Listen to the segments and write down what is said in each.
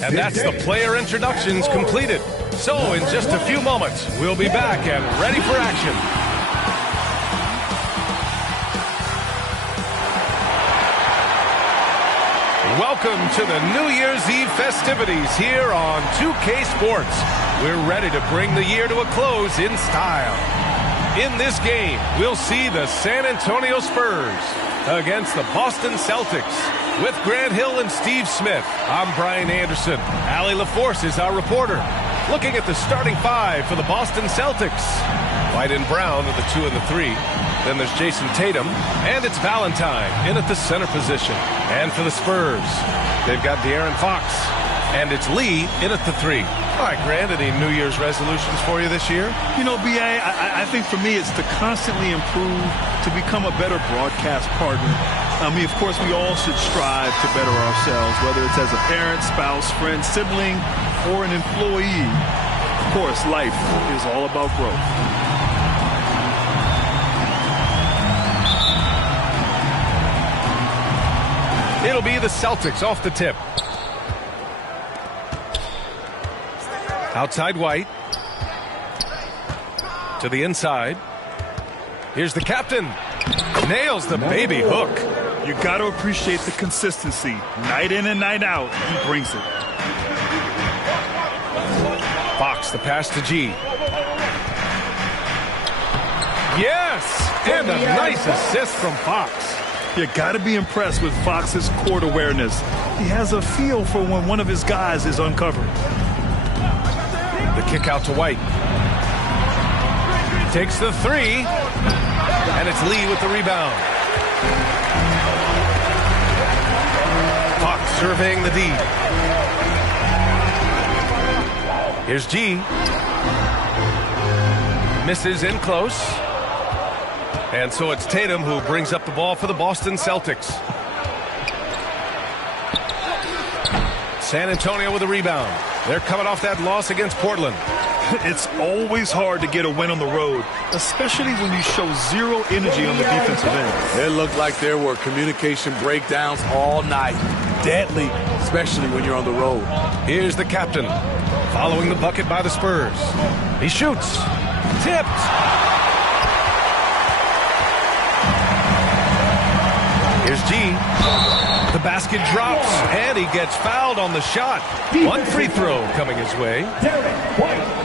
And that's the player introductions completed. So in just a few moments, we'll be back and ready for action. Welcome to the New Year's Eve festivities here on 2K Sports. We're ready to bring the year to a close in style. In this game, we'll see the San Antonio Spurs against the Boston Celtics. With Grant Hill and Steve Smith, I'm Brian Anderson. Allie LaForce is our reporter. Looking at the starting five for the Boston Celtics. White and Brown are the 2 and the 3. Then there's Jason Tatum, and it's Valentine in at the center position. And for the Spurs, they've got De'Aaron Fox, and it's Lee in at the 3. All right, Grant, any New Year's resolutions for you this year? You know, B.A., I think for me it's to constantly improve, to become a better broadcast partner. I mean, of course, we all should strive to better ourselves, whether it's as a parent, spouse, friend, sibling, or an employee. Of course, life is all about growth. It'll be the Celtics off the tip. Outside White. To the inside. Here's the captain. Nails the baby hook. You got to appreciate the consistency. Night in and night out, he brings it. Fox, the pass to G. Yes! And a nice assist from Fox. You got to be impressed with Fox's court awareness. He has a feel for when one of his guys is uncovered. The kick out to White. Takes the 3. And it's Lee with the rebound. Fox surveying the D. Here's G. Misses in close. And so it's Tatum who brings up the ball for the Boston Celtics. San Antonio with a rebound. They're coming off that loss against Portland. It's always hard to get a win on the road, especially when you show zero energy on the defensive end. It looked like there were communication breakdowns all night. Deadly, especially when you're on the road. Here's the captain, following the bucket by the Spurs. He shoots. Tipped. Here's G. The basket drops, and he gets fouled on the shot. One free throw coming his way.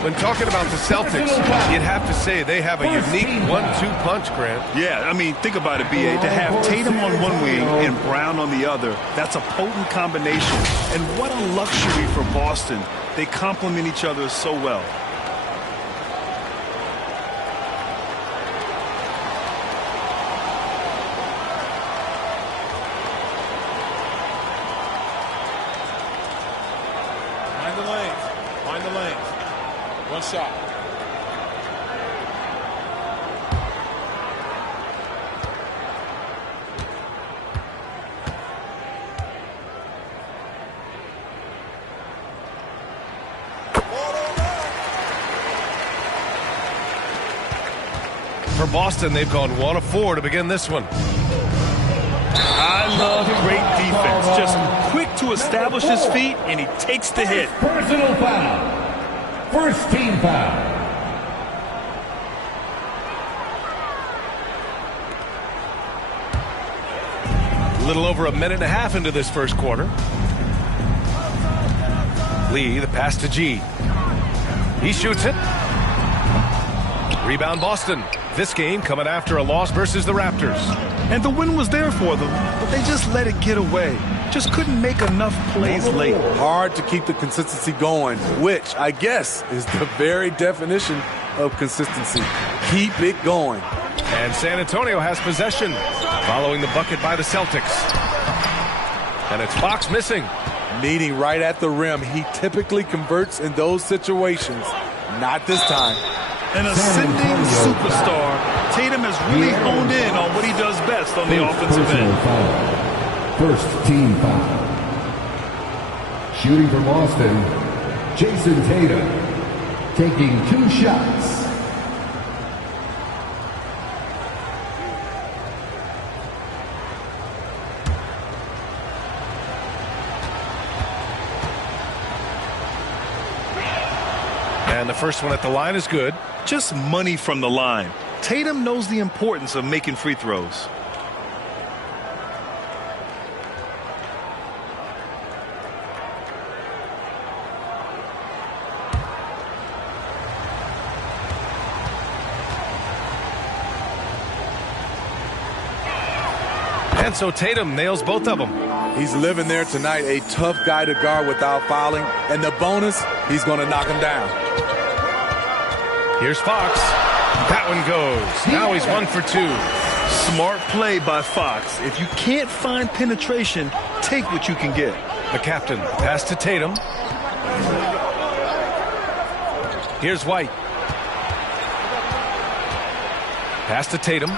When talking about the Celtics, you'd have to say they have a unique 1-2 punch, Grant. Yeah, I mean, think about it, B.A. To have Tatum on one wing and Brown on the other, that's a potent combination. And what a luxury for Boston. They complement each other so well. Find the lanes. One shot. For Boston, they've gone 1 of 4 to begin this one. I love great defense. Just quick to establish his feet, and he takes the hit. Personal foul. First team foul. A little over a minute and a half into this first quarter. Lee, the pass to G. He shoots it. Rebound Boston. This game coming after a loss versus the Raptors. And the win was there for them, but they just let it get away. Just couldn't make enough plays late. Hard to keep the consistency going, which I guess is the very definition of consistency. Keep it going. And San Antonio has possession following the bucket by the Celtics. And it's Fox missing. Meeting right at the rim. He typically converts in those situations. Not this time. An ascending superstar, Tatum has really honed in on what he does best on the offensive end. First team foul. Shooting for Boston, Jason Tatum, taking 2 shots. And the first one at the line is good. Just money from the line. Tatum knows the importance of making free throws. And so Tatum nails both of them. He's living there tonight, a tough guy to guard without fouling. And the bonus, he's going to knock him down. Here's Fox. That one goes. Now he's 1 for 2. Smart play by Fox. If you can't find penetration, take what you can get. The captain pass to Tatum. Here's White. Pass to Tatum.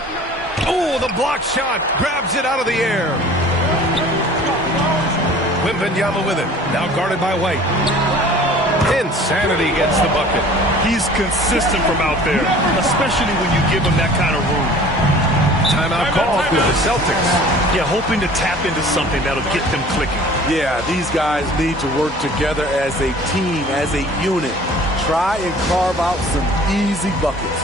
Oh, the block shot. Grabs it out of the air. Wembanyama with it. Now guarded by White. Insanity gets the bucket. He's consistent from out there, especially when you give him that kind of room. Timeout called with the Celtics. Yeah, hoping to tap into something that'll get them clicking. Yeah, these guys need to work together as a team, as a unit. Try and carve out some easy buckets.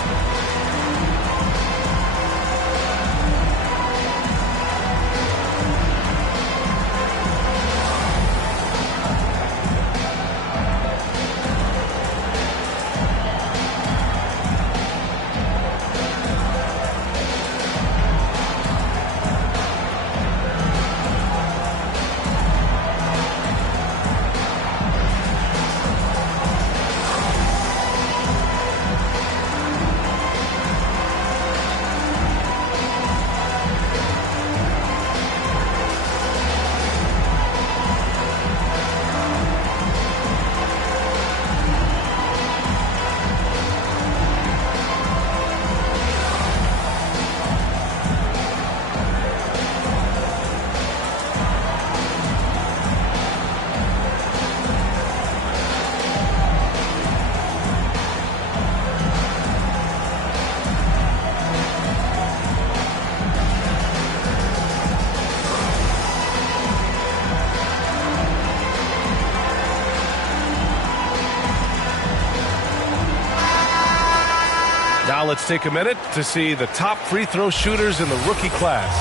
Now let's take a minute to see the top free throw shooters in the rookie class.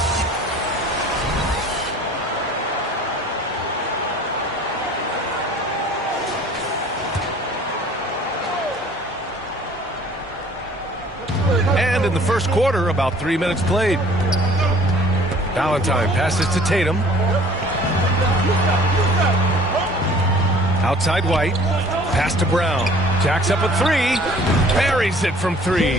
And in the first quarter, about 3 minutes played. Valentine passes to Tatum. Outside White. Pass to Brown. Jacks up a three. Buries it from 3.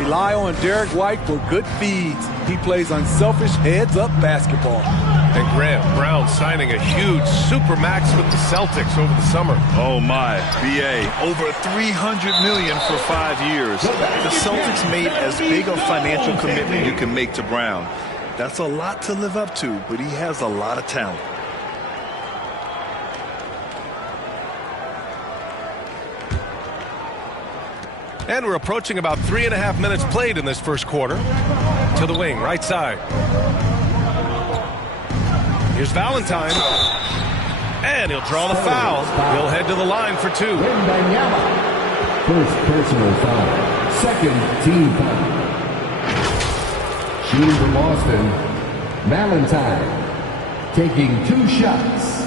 Rely on Derek White for good feeds. He plays unselfish heads-up basketball. And Grant Brown signing a huge supermax with the Celtics over the summer. Oh my, BA, over $300 million for 5 years. The Celtics made as big a financial commitment you can make to Brown. That's a lot to live up to, but he has a lot of talent. And we're approaching about 3.5 minutes played in this first quarter. To the wing, right side. Here's Valentine. And he'll draw the foul. He'll head to the line for 2. First personal foul. Second team foul. Shooting from Boston, Valentine taking 2 shots.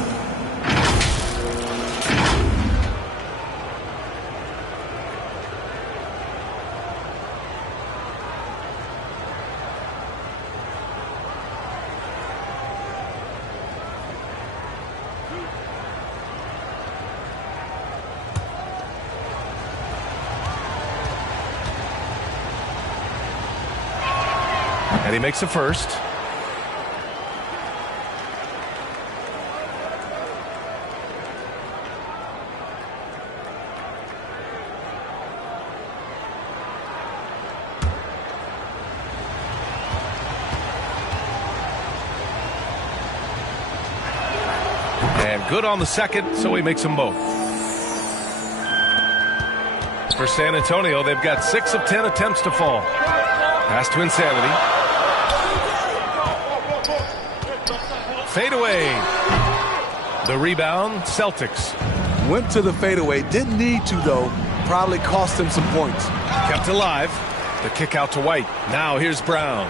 And he makes the first. And good on the second, so he makes them both. For San Antonio, they've got 6 of 10 attempts to fall. Pass to Insanity. Fadeaway. The rebound, Celtics. Went to the fadeaway. Didn't need to, though. probably cost him some points. Kept alive. The kick out to White. Now here's Brown.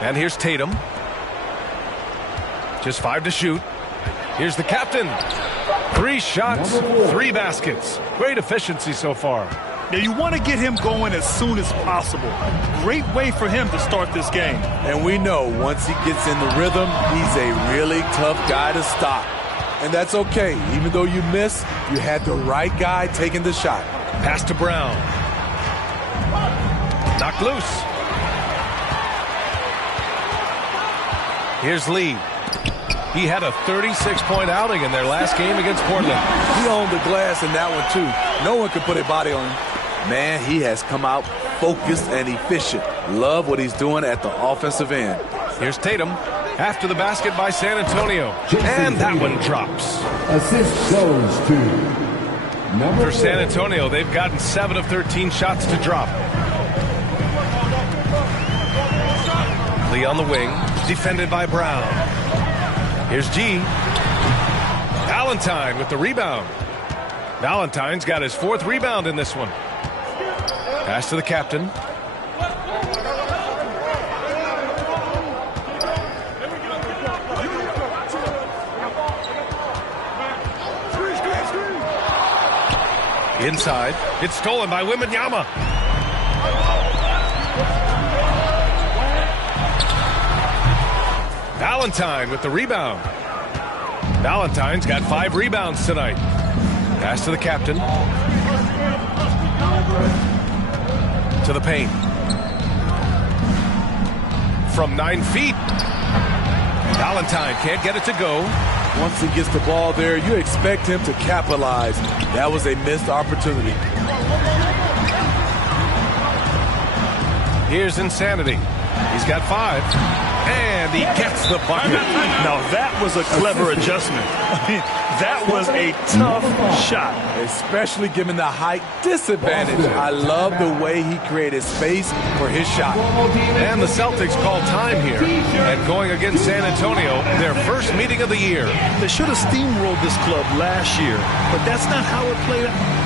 And here's Tatum. Just 5 to shoot. Here's the captain. 3 shots, 3 baskets. Great efficiency so far. Now, you want to get him going as soon as possible. Great way for him to start this game. And we know once he gets in the rhythm, he's a really tough guy to stop. And that's okay. Even though you miss, you had the right guy taking the shot. Pass to Brown. Knocked loose. Here's Lee. He had a 36-point outing in their last game against Portland. He owned the glass in that one, too. No one could put a body on him. Man, he has come out focused and efficient. Love what he's doing at the offensive end. Here's Tatum. After the basket by San Antonio. And that one drops. Assist goes to number For San Antonio, they've gotten 7 of 13 shots to drop. Lee on the wing. Defended by Brown. Here's G. Valentine with the rebound. Valentine's got his 4th rebound in this one. Pass to the captain. Inside. It's stolen by Wembanyama. Valentine with the rebound. Valentine's got 5 rebounds tonight. Pass to the captain. To the paint. From 9 feet. Valentine can't get it to go. Once he gets the ball there, you expect him to capitalize. That was a missed opportunity. Here's Insanity. He's got 5. And he gets the bucket. Now, that was a clever adjustment. I mean, that was a tough shot. Especially given the height disadvantage. I love the way he created space for his shot. And the Celtics call time here. And going against San Antonio, their first meeting of the year. They should have steamrolled this club last year, but that's not how it played out.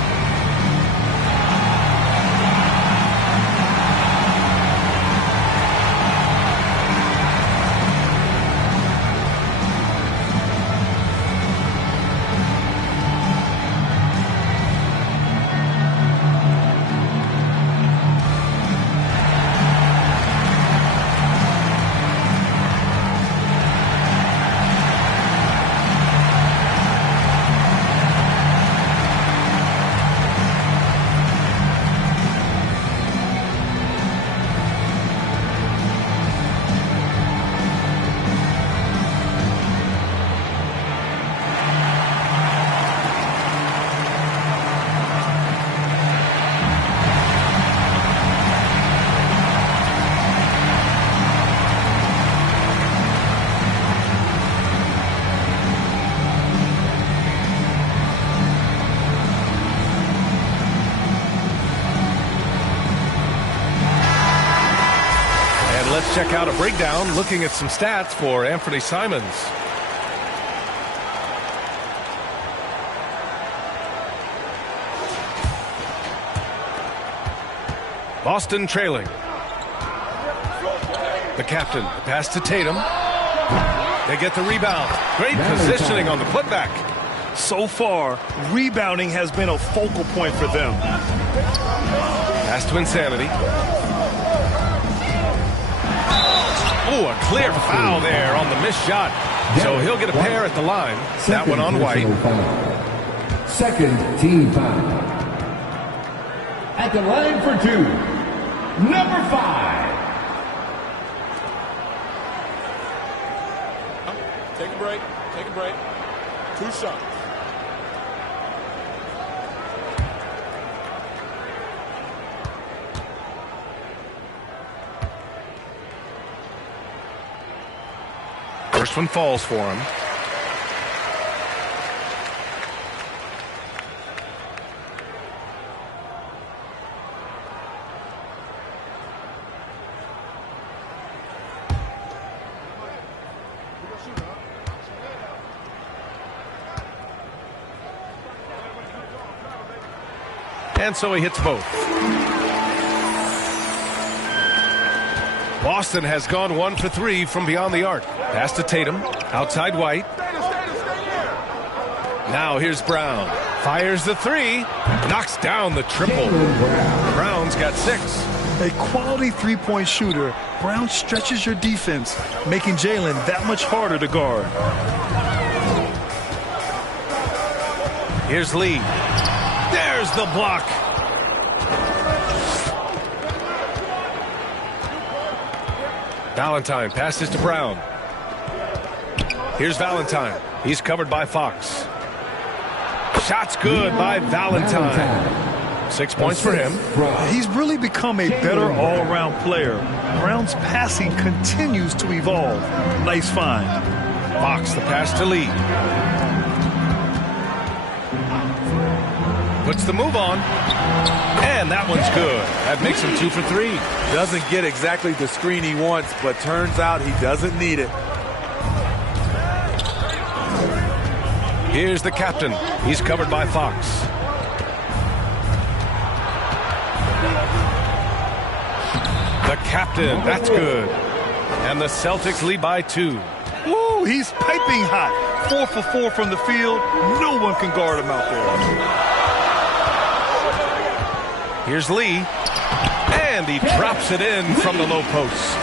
Let's check out a breakdown looking at some stats for Anthony Simons. Boston trailing. The captain, pass to Tatum. They get the rebound. Great positioning on the putback. So far, rebounding has been a focal point for them. Pass to Insanity. Oh, a clear foul there on the missed shot. So he'll get a pair at the line. That one on White. Second team foul. At the line for 2, number 5. Take a break. Take a break. 2 shots. First one falls for him. And so he hits both. Boston has gone 1 for 3 from beyond the arc. Pass to Tatum. Outside White. Now here's Brown. Fires the 3. Knocks down the triple. Brown's got 6. A quality three-point shooter, Brown stretches your defense, making Jalen that much harder to guard. Here's Lee. There's the block. Valentine passes to Brown. Here's Valentine. He's covered by Fox. Shot's good by Valentine. 6 points for him. He's really become a better all-around player. Brown's passing continues to evolve. Nice find. Fox the pass to Lee. Puts the move on. And that one's good. That makes him 2 for 3. Doesn't get exactly the screen he wants, but turns out he doesn't need it. Here's the captain. He's covered by Fox. The captain. That's good. And the Celtics lead by 2. Woo, he's piping hot. 4 for 4 from the field. No one can guard him out there. Here's Lee. And he drops it in from the low post.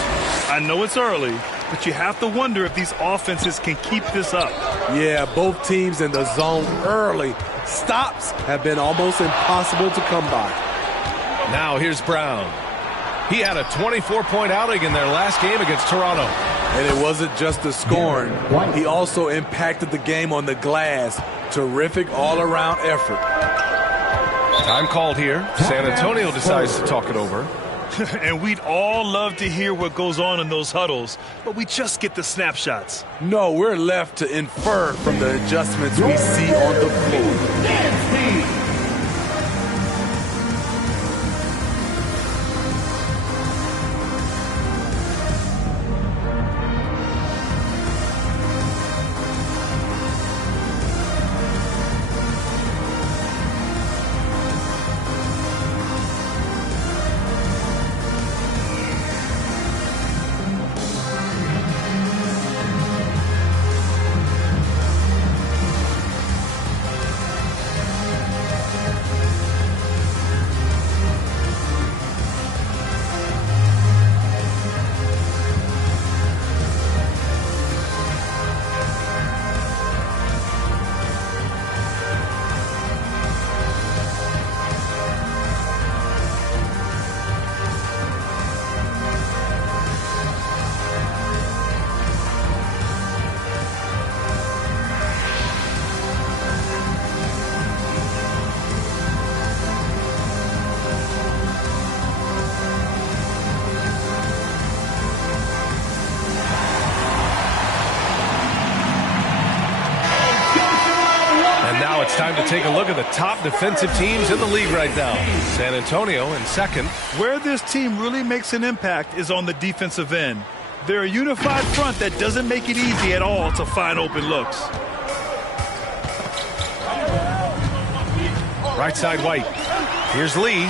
I know it's early, but you have to wonder if these offenses can keep this up. Yeah, both teams in the zone early. Stops have been almost impossible to come by. Now here's Brown. He had a 24-point outing in their last game against Toronto. And it wasn't just the scoring. He also impacted the game on the glass. Terrific all-around effort. Time called here. San Antonio decides to talk it over. And we'd all love to hear what goes on in those huddles, but we just get the snapshots. No, we're left to infer from the adjustments we see on the floor. It's time to take a look at the top defensive teams in the league right now. San Antonio in second. Where this team really makes an impact is on the defensive end. They're a unified front that doesn't make it easy at all to find open looks. Right side White. Here's Lee.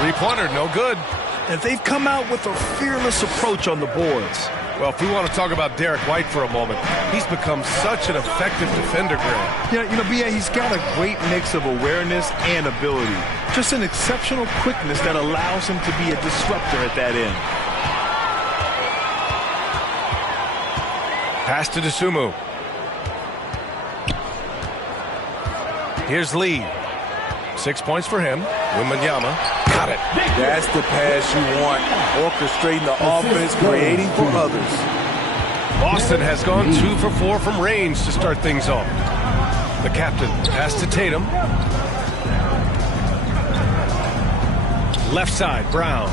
Three-pointer, no good. And they've come out with a fearless approach on the boards. Well, if we want to talk about Derek White for a moment, he's become such an effective defender, Grant. Yeah, B.A., he's got a great mix of awareness and ability. Just an exceptional quickness that allows him to be a disruptor at that end. Pass to Dosunmu. Here's Lee. 6 points for him. Wembanyama got it. That's the pass you want. Orchestrating the offense, creating for others. Boston has gone 2 for 4 from range to start things off. The captain pass to Tatum. Left side, Brown.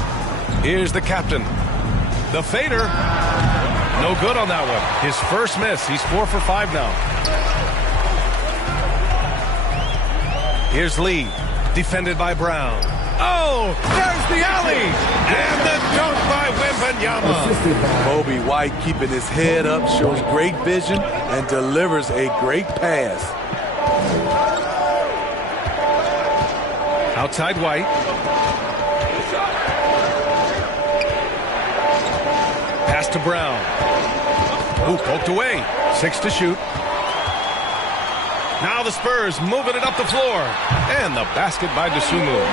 Here's the captain. The fader. No good on that one. His first miss. He's 4 for 5 now. Here's Lee. Defended by Brown. Oh, there's the alley. And the dunk by Wembanyama. Moby White keeping his head up, shows great vision, and delivers a great pass. Outside White. Pass to Brown. Ooh, poked away. 6 to shoot. Now the Spurs moving it up the floor. And the basket by Dosunmu.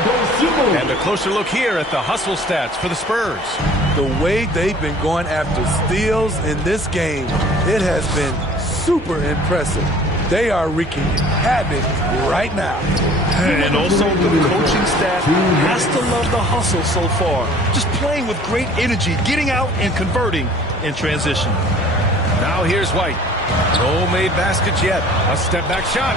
And a closer look here at the hustle stats for the Spurs. The way they've been going after steals in this game, it has been super impressive. They are wreaking havoc right now. And also the coaching staff has to love the hustle so far. Just playing with great energy, getting out and converting in transition. Now here's White. No made baskets yet. A step back shot.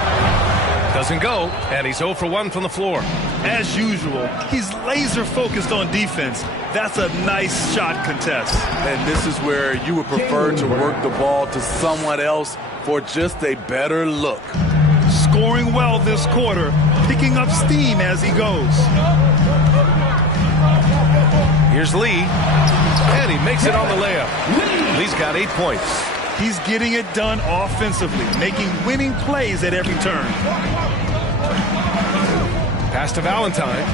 Doesn't go, and he's 0 for 1 from the floor. As usual, he's laser focused on defense. That's a nice shot contest. And this is where you would prefer to work the ball to someone else for just a better look. Scoring well this quarter, picking up steam as he goes. Here's Lee, and he makes it on the layup. Lee's got 8 points. He's getting it done offensively, making winning plays at every turn. Pass to Valentine.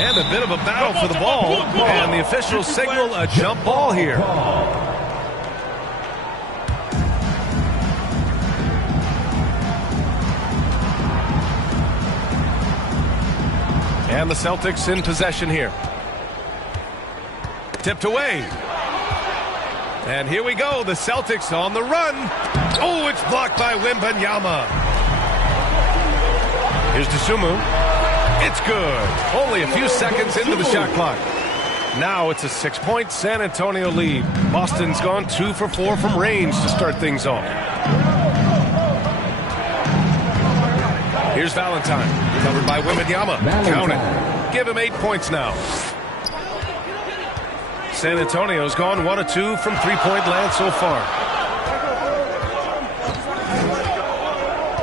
And a bit of a battle for the ball. And the officials signal a jump ball here. And the Celtics in possession here. Tipped away. And here we go, the Celtics on the run. Oh, it's blocked by Wembanyama. Here's Dosunmu. It's good. Only a few seconds into the shot clock. Now it's a 6-point San Antonio lead. Boston's gone 2 for 4 from range to start things off. Here's Valentine, covered by Wembanyama. Count it. Give him 8 points now. San Antonio's gone 1 of 2 from three-point land so far.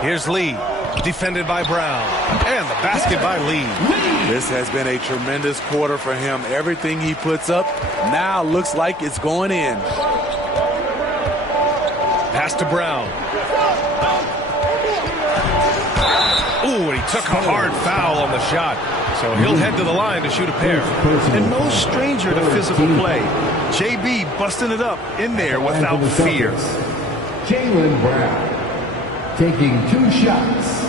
Here's Lee, defended by Brown, and the basket by Lee. This has been a tremendous quarter for him. Everything he puts up now looks like it's going in. Pass to Brown. Ooh, and he took a hard foul on the shot. So he'll head to the line to shoot a pair. And no stranger to physical play. JB busting it up in there without fear. Jaylen Brown taking 2 shots.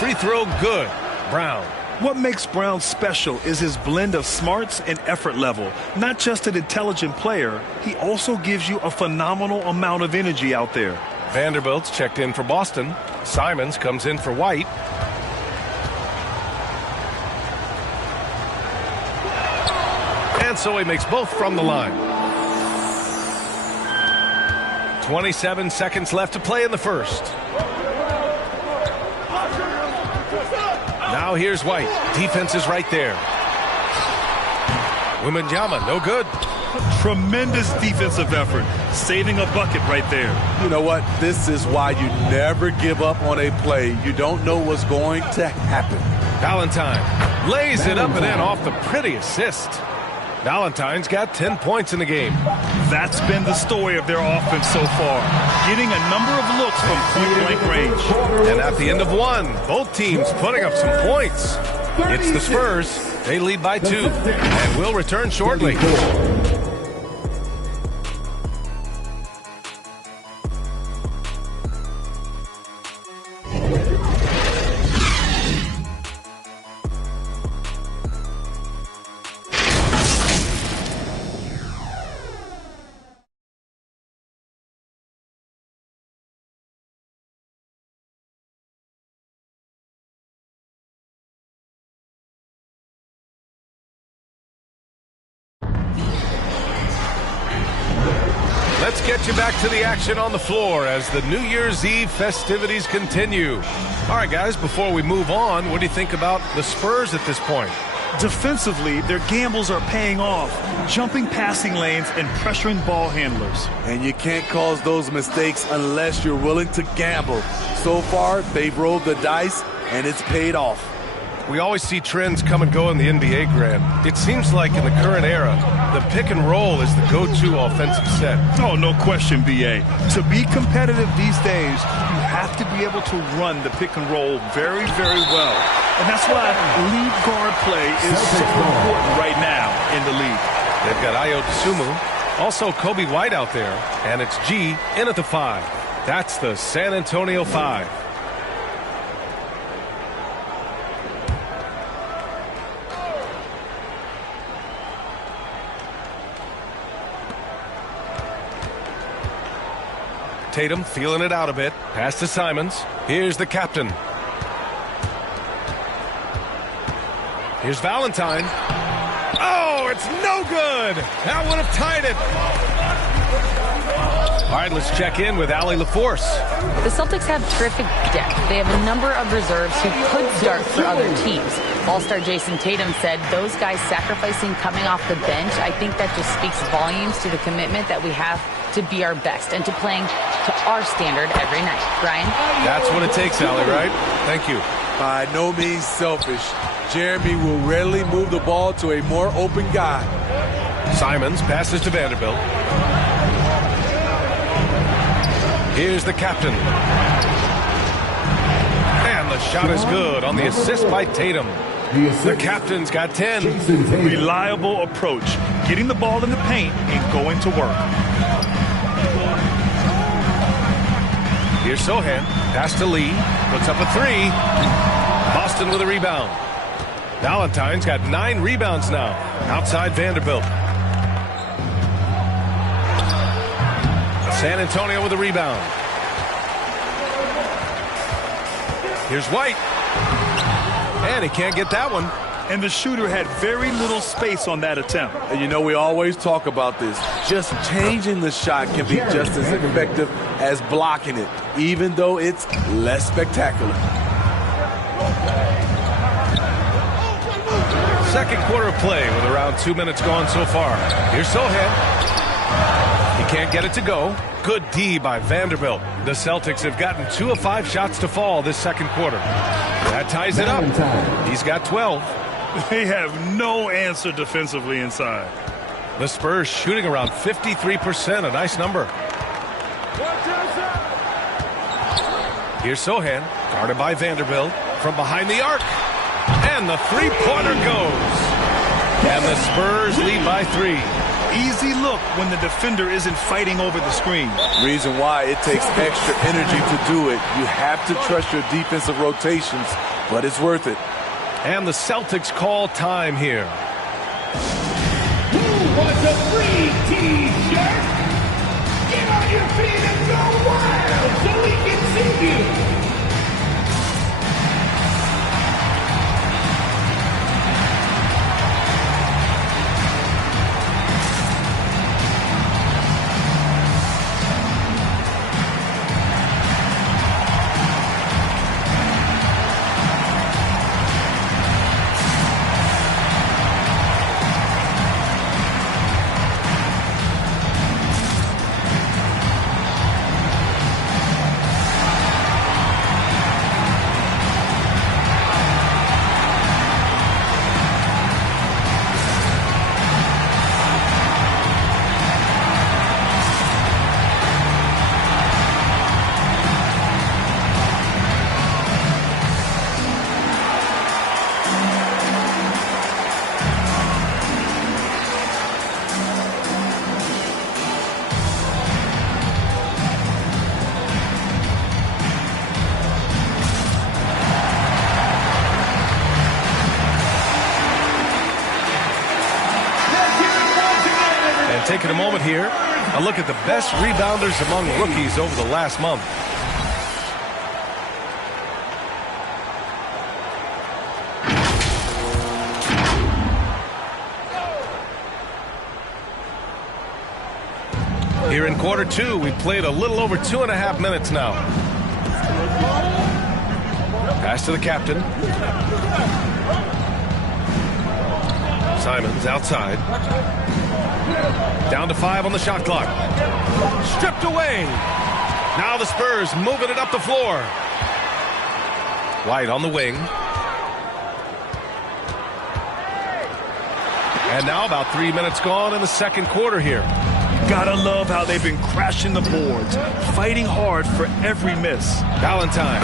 Free throw good. Brown. What makes Brown special is his blend of smarts and effort level. Not just an intelligent player, he also gives you a phenomenal amount of energy out there. Vanderbilt's checked in for Boston. Simons comes in for White. And so he makes both from the line. 27 seconds left to play in the first. Now here's White. Defense is right there. Wembanyama, no good. Tremendous defensive effort. Saving a bucket right there. You know what? This is why you never give up on a play. You don't know what's going to happen. Valentine lays it up and in off the pretty assist. Valentine's got 10 points in the game. That's been the story of their offense so far. Getting a number of looks from point-blank range. And at the end of one, both teams putting up some points. It's the Spurs. They lead by 2 and will return shortly. Let's get you back to the action on the floor as the New Year's Eve festivities continue. All right, guys, before we move on, what do you think about the Spurs at this point? Defensively, their gambles are paying off, jumping passing lanes and pressuring ball handlers. And you can't cause those mistakes unless you're willing to gamble. So far, they've rolled the dice, and it's paid off. We always see trends come and go in the NBA, Grant. It seems like in the current era, the pick and roll is the go-to offensive set. Oh, no question, B.A. To be competitive these days, you have to be able to run the pick and roll very, very well. And that's why lead guard play is so important right now in the league. They've got Ayo Dosunmu, also Kobe White out there, and it's G in at the 5. That's the San Antonio 5. Tatum feeling it out a bit. Pass to Simons. Here's the captain. Here's Valentine. Oh, it's no good. That would have tied it. All right, let's check in with Allie LaForce. The Celtics have terrific depth. They have a number of reserves who could start for other teams. All-star Jason Tatum said those guys sacrificing coming off the bench, I think that just speaks volumes to the commitment that we have to be our best and to playing to our standard every night. Ryan? That's what it takes, Allie, right? Thank you. By no means selfish. Jeremy will rarely move the ball to a more open guy. Simons passes to Vanderbilt. Here's the captain. And the shot is good on the assist by Tatum. The captain's got 10. Reliable approach, getting the ball in the paint and going to work. Here's Sohan. Pass to Lee. Puts up a 3. Boston with a rebound. Valentine's got 9 rebounds now. Outside Vanderbilt. San Antonio with a rebound. Here's White. And he can't get that one. And the shooter had very little space on that attempt. And you know, we always talk about this. Just changing the shot can be just as effective as blocking it, even though it's less spectacular. Second quarter of play with around 2 minutes gone so far. Here's Sohan. He can't get it to go. Good D by Vanderbilt. The Celtics have gotten 2 of 5 shots to fall this second quarter. That ties it up. He's got 12. They have no answer defensively inside. The Spurs shooting around 53%, a nice number. Here's Sohan, guarded by Vanderbilt, from behind the arc. And the three-pointer goes. And the Spurs lead by 3. Easy look when the defender isn't fighting over the screen. Reason why it takes extra energy to do it. You have to trust your defensive rotations, but it's worth it. And the Celtics call time here. Who wants a free T-shirt? Get on your feet and go wild so we can see you. Taking a moment here, a look at the best rebounders among rookies over the last month. Here in quarter 2, we played a little over 2.5 minutes now. Pass to the captain. Simons outside. Down to 5 on the shot clock. Stripped away. Now the Spurs moving it up the floor. White on the wing. And now about 3 minutes gone in the second quarter here. Gotta love how they've been crashing the boards, fighting hard for every miss. Valentine,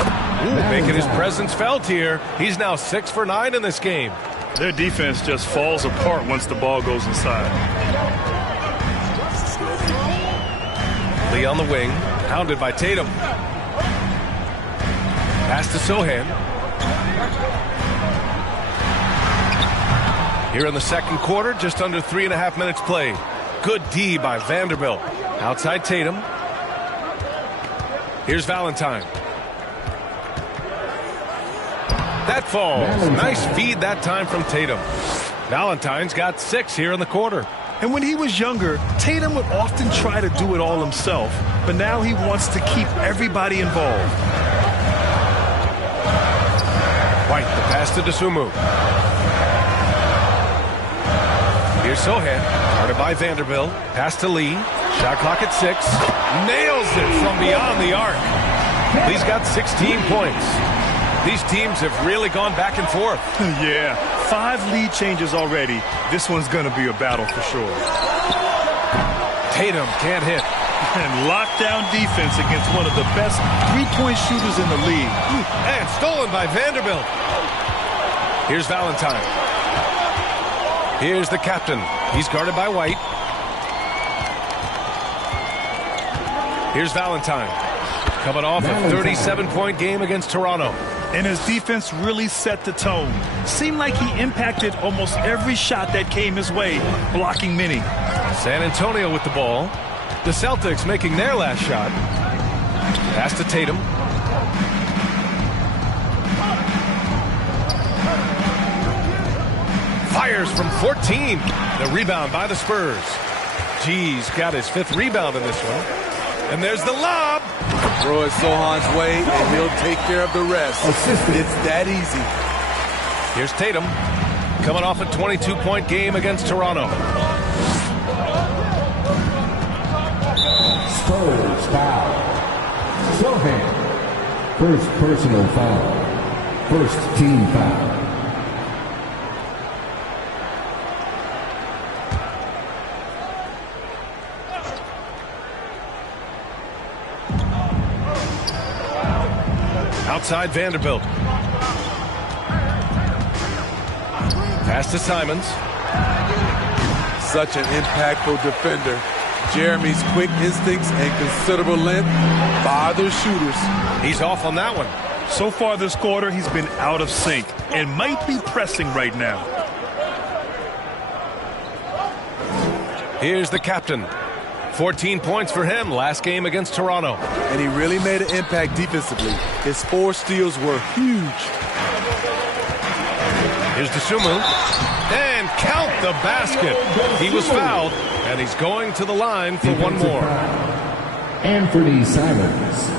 making his presence felt here. He's now 6 for 9 in this game. Their defense just falls apart once the ball goes inside. Lee on the wing, hounded by Tatum. Pass to Sohan. Here in the second quarter, just under 3.5 minutes played. Good D by Vanderbilt. Outside Tatum. Here's Valentine. That falls. Nice feed that time from Tatum. Valentine's got 6 here in the quarter. And when he was younger, Tatum would often try to do it all himself, but now he wants to keep everybody involved. White, the pass to Dosunmu. Here's Sohan, guarded by Vanderbilt. Pass to Lee. Shot clock at 6. Nails it from beyond the arc. Lee's got 16 points. These teams have really gone back and forth. Yeah, 5 lead changes already. This one's going to be a battle for sure. Tatum can't hit. And lockdown defense against one of the best three-point shooters in the league. And stolen by Vanderbilt. Here's Valentine. Here's the captain. He's guarded by White. Here's Valentine. Coming off a 37-point game against Toronto. And his defense really set the tone. Seemed like he impacted almost every shot that came his way, blocking many. San Antonio with the ball. The Celtics making their last shot. Pass to Tatum. Fires from 14. The rebound by the Spurs. G's got his 5th rebound in this one. And there's the lob. Throw it Sohan's way, and he'll take care of the rest. It's that easy. Here's Tatum, coming off a 22-point game against Toronto. Spurs foul. Sohan. First personal foul. First team foul. Outside Vanderbilt. Pass to Simons. Such an impactful defender. Jeremy's quick instincts and considerable length bother shooters. He's off on that one. So far this quarter, he's been out of sync and might be pressing right now. Here's the captain. 14 points for him last game against Toronto. And he really made an impact defensively. His 4 steals were huge. Here's Dosunmu. And count the basket. He was fouled, and he's going to the line for one more. Anthony Simons.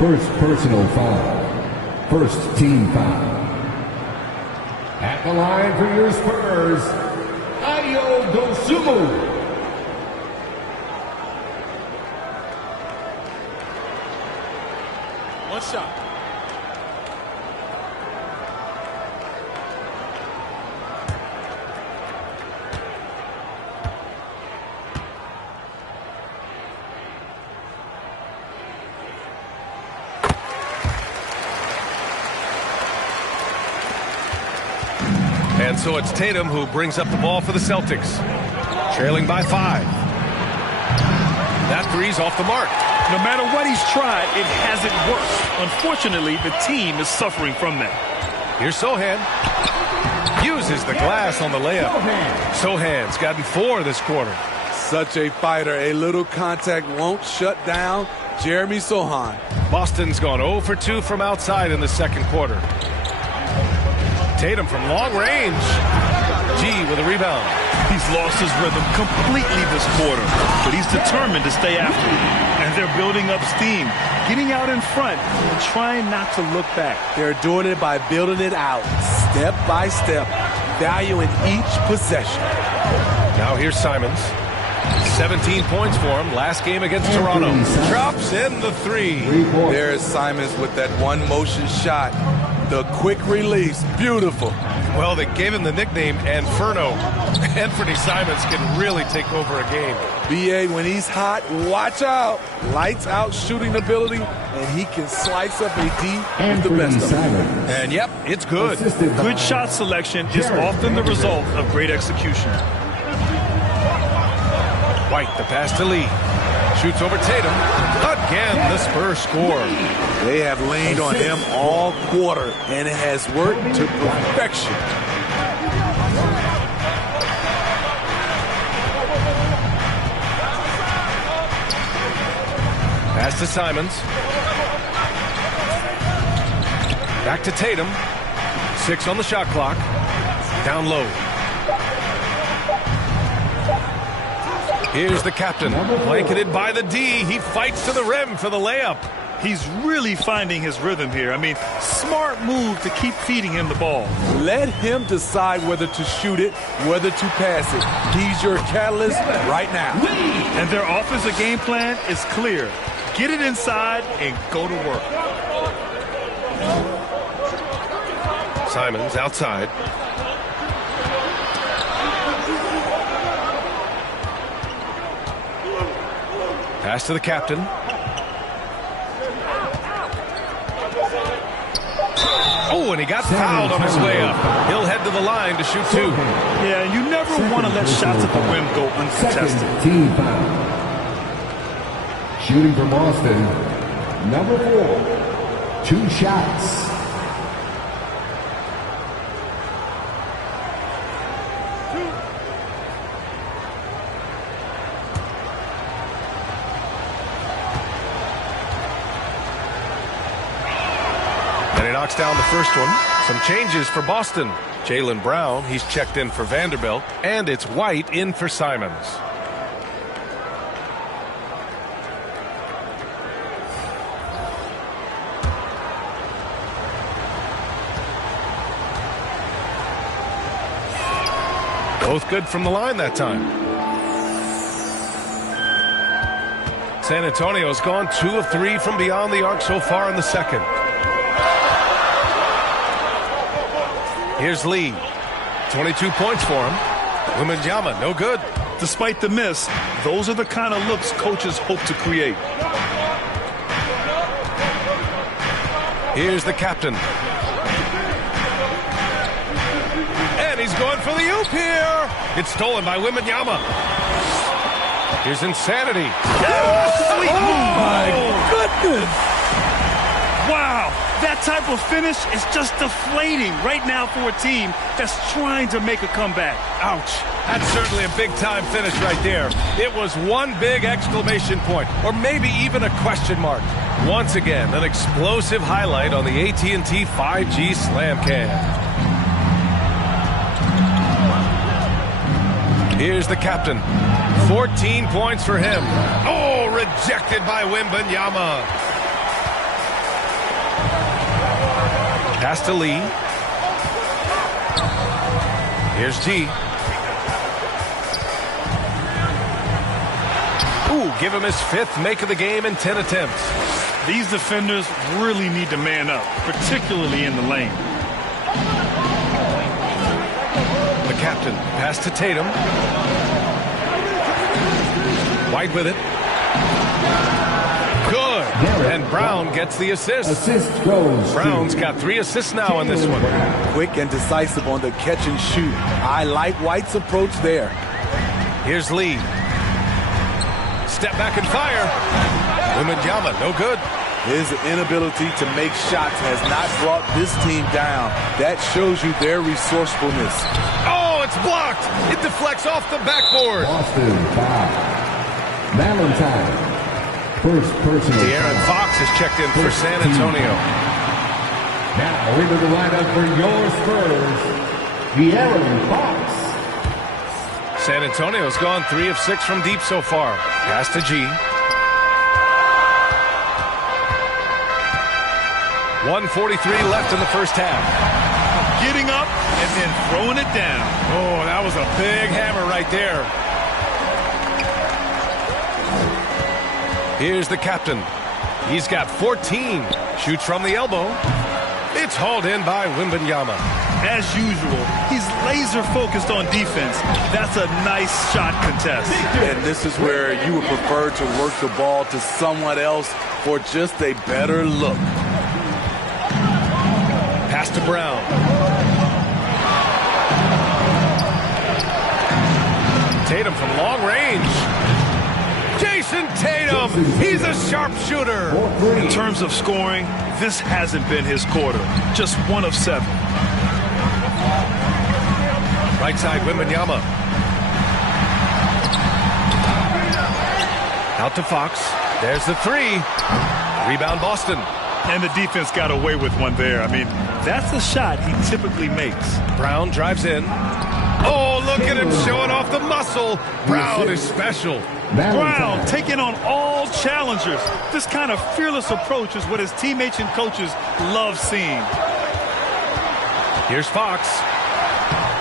First personal foul. First team foul. At the line for your Spurs, Ayo Dosunmu. One shot. And so it's Tatum who brings up the ball for the Celtics. Trailing by 5. That three's off the mark. No matter what he's tried, it hasn't worked. Unfortunately, the team is suffering from that. Here's Sohan. Uses the glass on the layup. Sohan's gotten 4 this quarter. Such a fighter. A little contact won't shut down Jeremy Sohan. Boston's gone 0 for 2 from outside in the second quarter. Tatum from long range. G with a rebound. He's lost his rhythm completely this quarter, but he's determined to stay after it. And they're building up steam, getting out in front and trying not to look back. They're doing it by building it out, step by step. value in each possession. Now here's Simons. 17 points for him last game against Toronto. Drops in the three. There's Simons with that one motion shot. The quick release. Beautiful. Well, they gave him the nickname Inferno. Anthony Simons can really take over a game. B.A., when he's hot, watch out. Lights out shooting ability, and he can slice up a D with the best of them. And yep, it's good. Good shot selection is often the result of great execution. White, the pass to Lee. Shoots over Tatum. Again, the Spurs score. They have leaned on him all quarter, and it has worked to perfection. Pass to Simons. Back to Tatum. 6 on the shot clock. Down low. Here's the captain, blanketed by the D. He fights to the rim for the layup. He's really finding his rhythm here. I mean, smart move to keep feeding him the ball. Let him decide whether to shoot it, whether to pass it. He's your catalyst right now. And their offensive game plan is clear. Get it inside and go to work. Simons outside. Pass to the captain. Oh, and he got fouled on his way up. He'll head to the line to shoot 2. Yeah, you never want to let shots at the rim go uncontested. Team foul. Shooting for Boston, number 4. 2 shots. Knocks down the first one. Some changes for Boston. Jaylen Brown, he's checked in for Vanderbilt. And it's White in for Simons. Both good from the line that time. San Antonio's gone 2 of 3 from beyond the arc so far in the second. Here's Lee. 22 points for him. Wembanyama, no good. Despite the miss, those are the kind of looks coaches hope to create. Here's the captain. And he's going for the oop here. It's stolen by Wembanyama. Here's Insanity. Sweet move. My goodness. Wow, that type of finish is just deflating right now for a team that's trying to make a comeback. Ouch. That's certainly a big-time finish right there. It was one big exclamation point, or maybe even a question mark. Once again, an explosive highlight on the AT&T 5G Slam Cam. Here's the captain. 14 points for him. Oh, rejected by Wembanyama. Pass to Lee. Here's G. Ooh, give him his 5th make of the game in 10 attempts. These defenders really need to man up, particularly in the lane. The captain. Pass to Tatum. White with it. Good. And Brown gets the assist. Assist goes. Brown's got 3 assists now in this one. Quick and decisive on the catch and shoot. I like White's approach there. Here's Lee. Step back and fire. Wembanyama, no good. His inability to make shots has not brought this team down. That shows you their resourcefulness. Oh, it's blocked. It deflects off the backboard. Boston foul. Valentine. First personal De'Aaron foul. Fox has checked in for San Antonio. Now into the lineup for your Spurs, De'Aaron Fox. San Antonio's gone 3 of 6 from deep so far. Pass to G. 1:43 left in the first half. Getting up and then throwing it down. Oh, that was a big hammer right there. Here's the captain. He's got 14. Shoots from the elbow. It's hauled in by Wembanyama. As usual, he's laser focused on defense. That's a nice shot contest. And this is where you would prefer to work the ball to someone else for just a better look. Pass to Brown. Tatum from long range. Jason Tatum, he's a sharpshooter. In terms of scoring, this hasn't been his quarter. Just 1 of 7. Right side, Wembanyama. Out to Fox. There's the 3. Rebound, Boston. And the defense got away with one there. I mean, that's a shot he typically makes. Brown drives in. Oh, look at him showing off the muscle. Brown is special. Brown taking on all challengers. This kind of fearless approach is what his teammates and coaches love seeing. Here's Fox.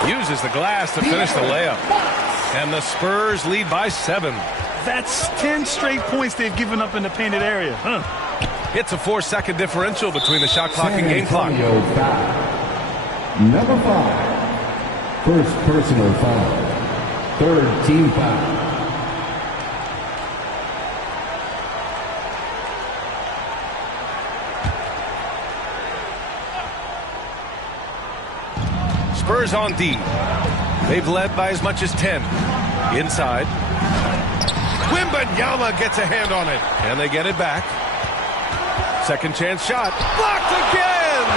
Uses the glass to finish the layup. And the Spurs lead by 7. That's 10 straight points they've given up in the painted area. It's a 4-second differential between the shot clock and game clock. Number 5. First personal foul. 3rd team foul. Spurs on D. They've led by as much as 10. Inside. Wembanyama gets a hand on it. And they get it back. Second chance shot. Blocked again!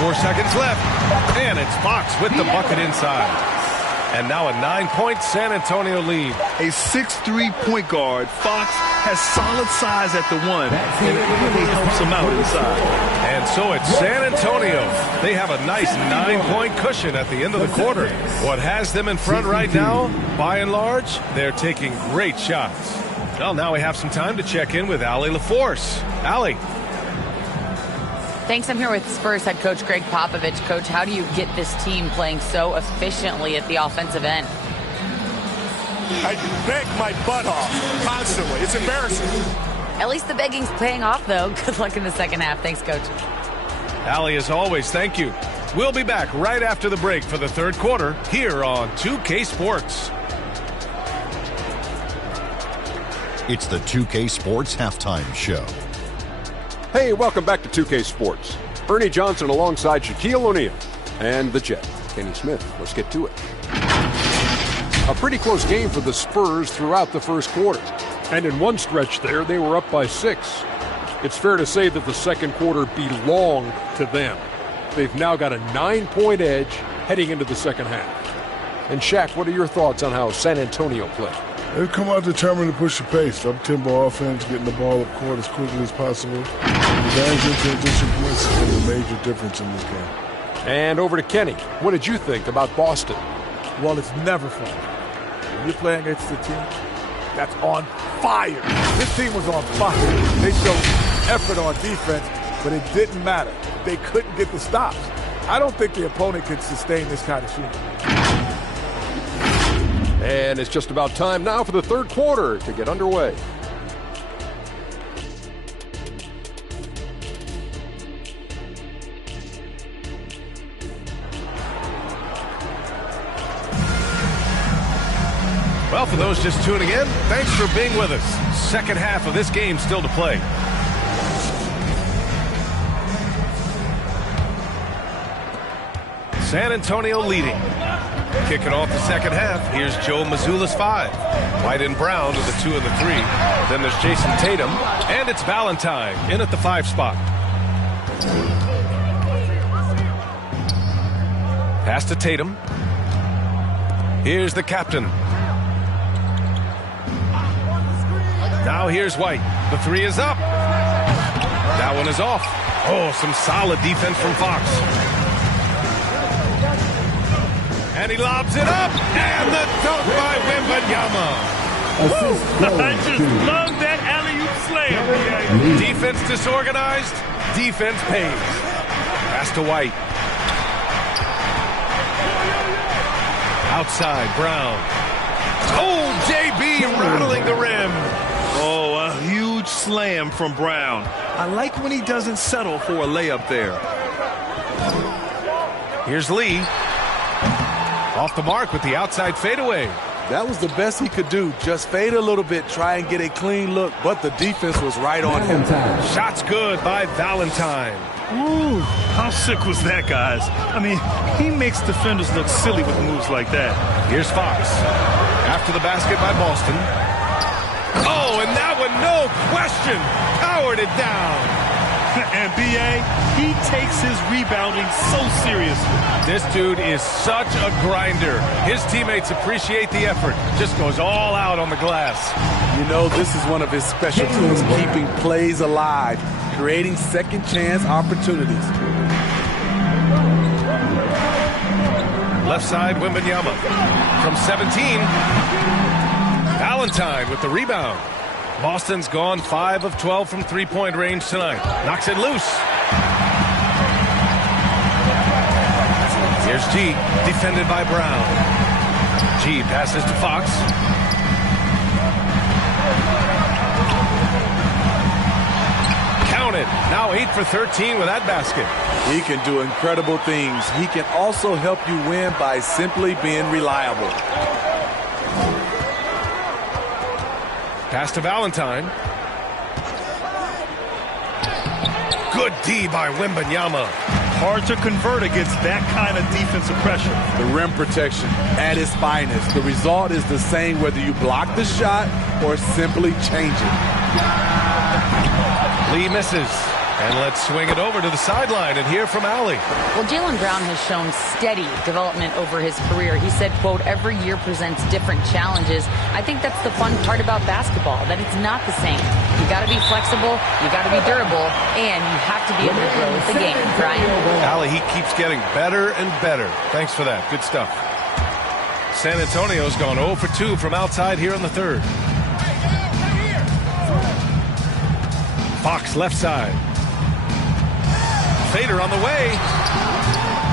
4 seconds left. And it's Fox with the bucket inside. And now a 9-point San Antonio lead. A 6'3" point guard, Fox has solid size at the 1, and it really helps him out inside. And so it's San Antonio. They have a nice 9-point cushion at the end of the quarter. What has them in front right now, by and large, they're taking great shots. Well, now we have some time to check in with Allie LaForce. Allie. Thanks. I'm here with Spurs head coach Greg Popovich. Coach, how do you get this team playing so efficiently at the offensive end? I beg my butt off constantly. It's embarrassing. At least the begging's paying off, though. Good luck in the second half. Thanks, Coach. Allie, as always, thank you. We'll be back right after the break for the third quarter here on 2K Sports. It's the 2K Sports Halftime Show. Hey, welcome back to 2K Sports. Ernie Johnson alongside Shaquille O'Neal and the Jet, Kenny Smith. Let's get to it. A pretty close game for the Spurs throughout the first quarter. And in one stretch there, they were up by 6. It's fair to say that the second quarter belonged to them. They've now got a 9-point edge heading into the second half. And Shaq, what are your thoughts on how San Antonio played? They've come out determined to push the pace. Up-tempo offense, getting the ball up court as quickly as possible. Advantage in transition points has been a major difference in this game. And over to Kenny. What did you think about Boston? Well, it's never fun. When you're playing against a team that's on fire. This team was on fire. They showed effort on defense, but it didn't matter. They couldn't get the stops. I don't think the opponent could sustain this kind of shooting. And it's just about time now for the third quarter to get underway. Well, for those just tuning in, thanks for being with us. Second half of this game still to play. San Antonio leading. Kicking off the second half, here's Joe Mazzulla's 5. White and Brown are the 2 and the 3. Then there's Jason Tatum, and it's Valentine in at the 5 spot. Pass to Tatum. Here's the captain. Now here's White. The 3 is up. That one is off. Oh, some solid defense from Fox. And he lobs it up, and the dunk by Wembanyama. I just love that alley-oop slam. Defense disorganized, defense pays. Pass to White. Outside, Brown. Oh, JB rattling the rim. Oh, a huge slam from Brown. I like when he doesn't settle for a layup there. Here's Lee. Off the mark with the outside fadeaway. That was the best he could do. Just fade a little bit, try and get a clean look, but the defense was right on him. Shots good by Valentine. Ooh, how sick was that, guys? I mean, he makes defenders look silly with moves like that. Here's Fox. After the basket by Boston. Oh, and that one, no question, powered it down. And B.A., he takes his rebounding so seriously. This dude is such a grinder. His teammates appreciate the effort. Just goes all out on the glass. You know, this is one of his specialties, keeping plays alive, creating second chance opportunities. Left side, Wembanyama. From 17, Valentine with the rebound. Boston's gone 5 of 12 from three-point range tonight. Knocks it loose. Here's G, defended by Brown. G passes to Fox. Counted. Now 8 for 13 with that basket. He can do incredible things. He can also help you win by simply being reliable. Pass to Valentine. Good D by Wembanyama. Hard to convert against that kind of defensive pressure. The rim protection at its finest. The result is the same whether you block the shot or simply change it. Lee misses. And let's swing it over to the sideline and hear from Allie. Well, Jaylen Brown has shown steady development over his career. He said, quote, every year presents different challenges. I think that's the fun part about basketball, that it's not the same. You got to be flexible, you got to be durable, and you have to be able to grow with the game, Brian. Allie, he keeps getting better and better. Thanks for that. Good stuff. San Antonio's gone 0 for 2 from outside here in the third. Fox left side. Fader on the way.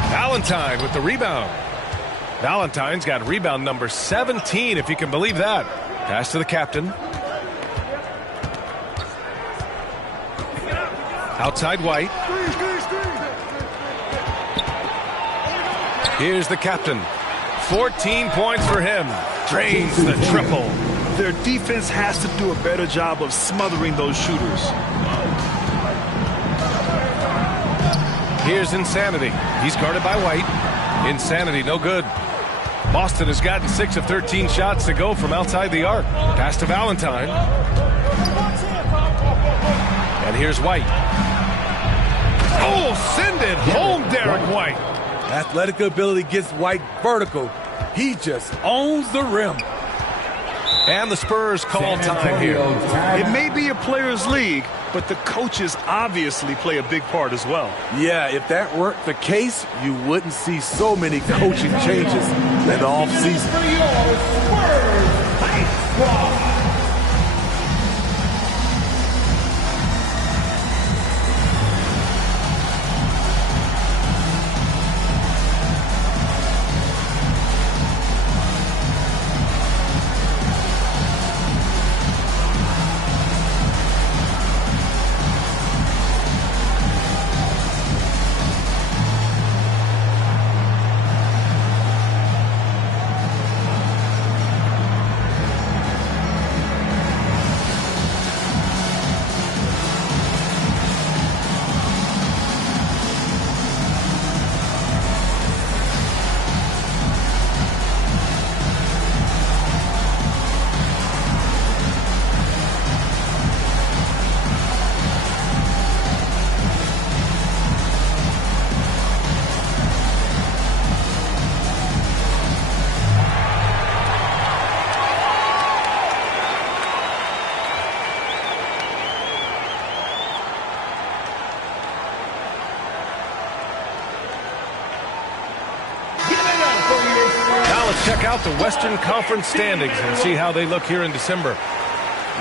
Valentine with the rebound. Valentine's got rebound number 17, if you can believe that. Pass to the captain. Outside White. Here's the captain. 14 points for him. Drains the triple. Their defense has to do a better job of smothering those shooters. Here's Insanity. He's guarded by White. Insanity, no good. Boston has gotten 6 of 13 shots to go from outside the arc. Pass to Valentine. And here's White. Oh, send it home, Derek White. Athletic ability gets White vertical. He just owns the rim. And the Spurs call time here. It may be a players' league, but the coaches obviously play a big part as well. Yeah, if that weren't the case, you wouldn't see so many coaching changes in the offseason. Check out the Western Conference standings and see how they look here in December.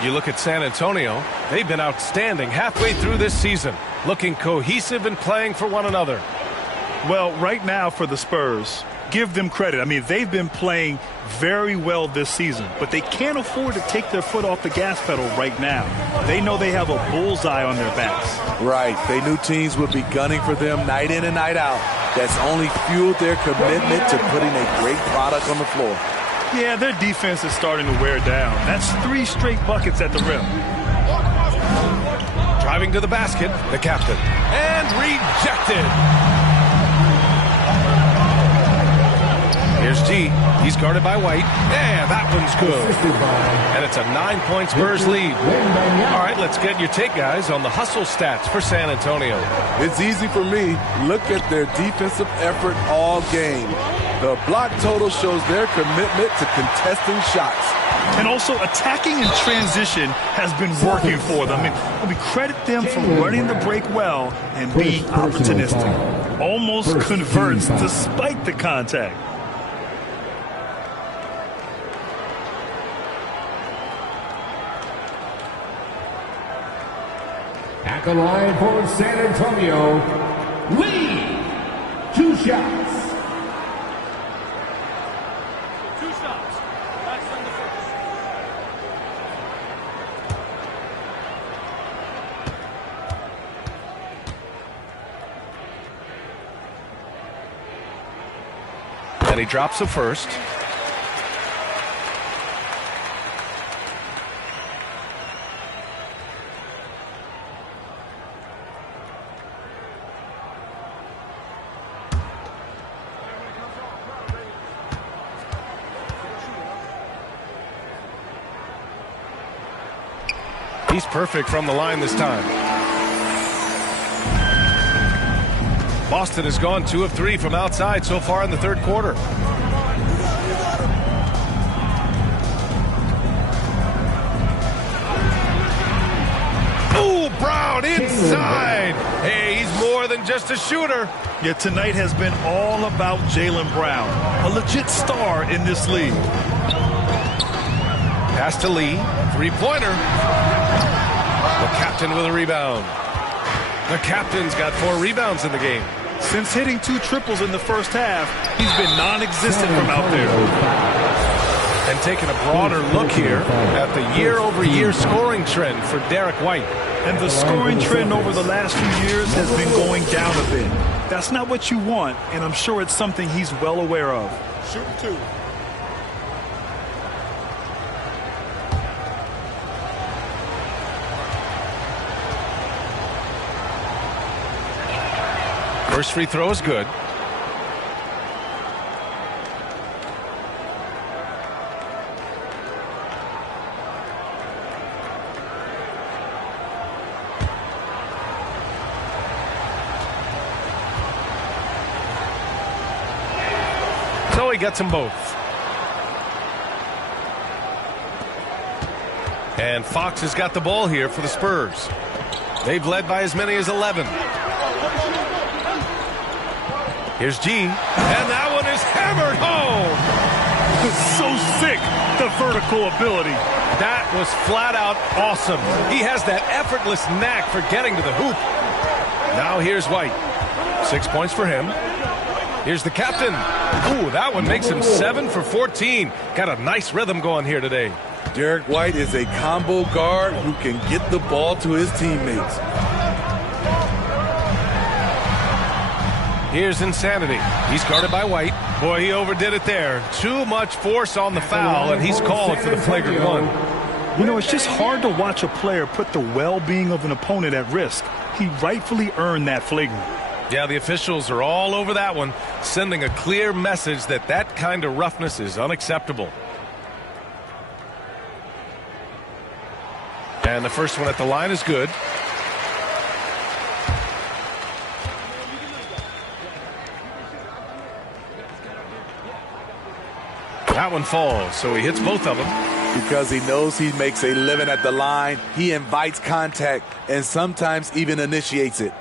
You look at San Antonio, they've been outstanding halfway through this season, looking cohesive and playing for one another. Well, right now for the Spurs, give them credit. I mean, they've been playing very well this season, but they can't afford to take their foot off the gas pedal right now. They know they have a bullseye on their backs. Right. They knew teams would be gunning for them night in and night out. That's only fueled their commitment to putting a great product on the floor. Yeah, their defense is starting to wear down. That's 3 straight buckets at the rim. Driving to the basket, the captain. And rejected. Here's G. He's guarded by White. And that one's good. And it's a 9-point Spurs lead. All right, let's get your take, guys, on the hustle stats for San Antonio. It's easy for me. Look at their defensive effort all game. The block total shows their commitment to contesting shots. And also attacking in transition has been working for them. I mean, credit them for running the break well and being opportunistic. Almost converts despite the contact. At the line for San Antonio, Lee. 2 shots. 2 shots. That's on the first. And he drops the first. He's perfect from the line this time. Boston has gone 2 of 3 from outside so far in the third quarter. Ooh, Brown inside. Hey, he's more than just a shooter. Yeah, tonight has been all about Jaylen Brown, a legit star in this league. Pass to Lee, 3-pointer. The captain with a rebound. The captain's got 4 rebounds in the game. Since hitting 2 triples in the first half, he's been non-existent from out there. And taking a broader look here at the year-over-year scoring trend for Derek White. And the scoring trend over the last few years has been going down a bit. That's not what you want, and I'm sure it's something he's well aware of. Shoot 2. First free throw is good. So he gets them both. And Fox has got the ball here for the Spurs. They've led by as many as 11. Here's G, and that one is hammered home. So sick, the vertical ability. That was flat out awesome. He has that effortless knack for getting to the hoop. Now here's White. 6 points for him. Here's the captain. Ooh, that one makes him 7 for 14. Got a nice rhythm going here today. Derek White is a combo guard who can get the ball to his teammates. Here's Insanity. He's guarded by White. Boy, he overdid it there. Too much force on the foul, and he's called for the flagrant one. You know, it's just hard to watch a player put the well-being of an opponent at risk. He rightfully earned that flagrant. Yeah, the officials are all over that one, sending a clear message that that kind of roughness is unacceptable. And the first one at the line is good. That one falls, so he hits both of them. Because he knows he makes a living at the line, he invites contact and sometimes even initiates it.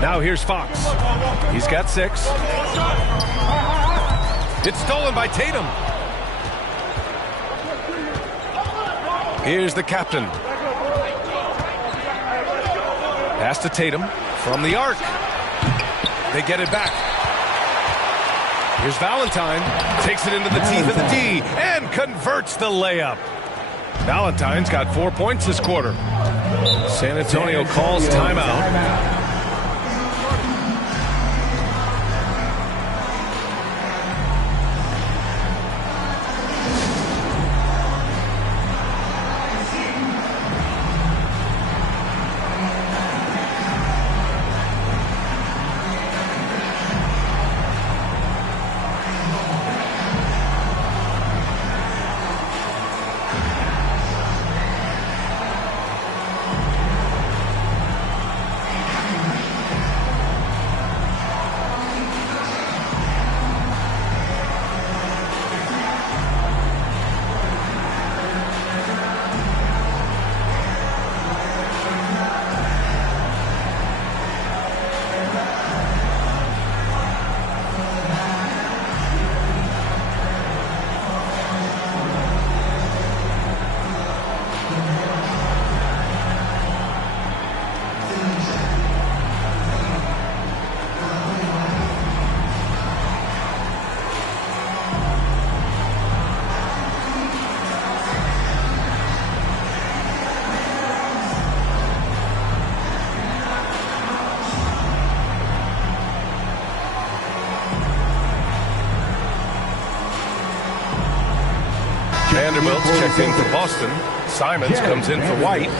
Now here's Fox. He's got 6. It's stolen by Tatum. Here's the captain. Pass to Tatum from the arc. They get it back. Here's Valentine. Takes it into the teeth of the D and converts the layup. Valentine's got 4 points this quarter. San Antonio calls timeout. Vanderbilt's checked in for Boston. Simons comes in for White.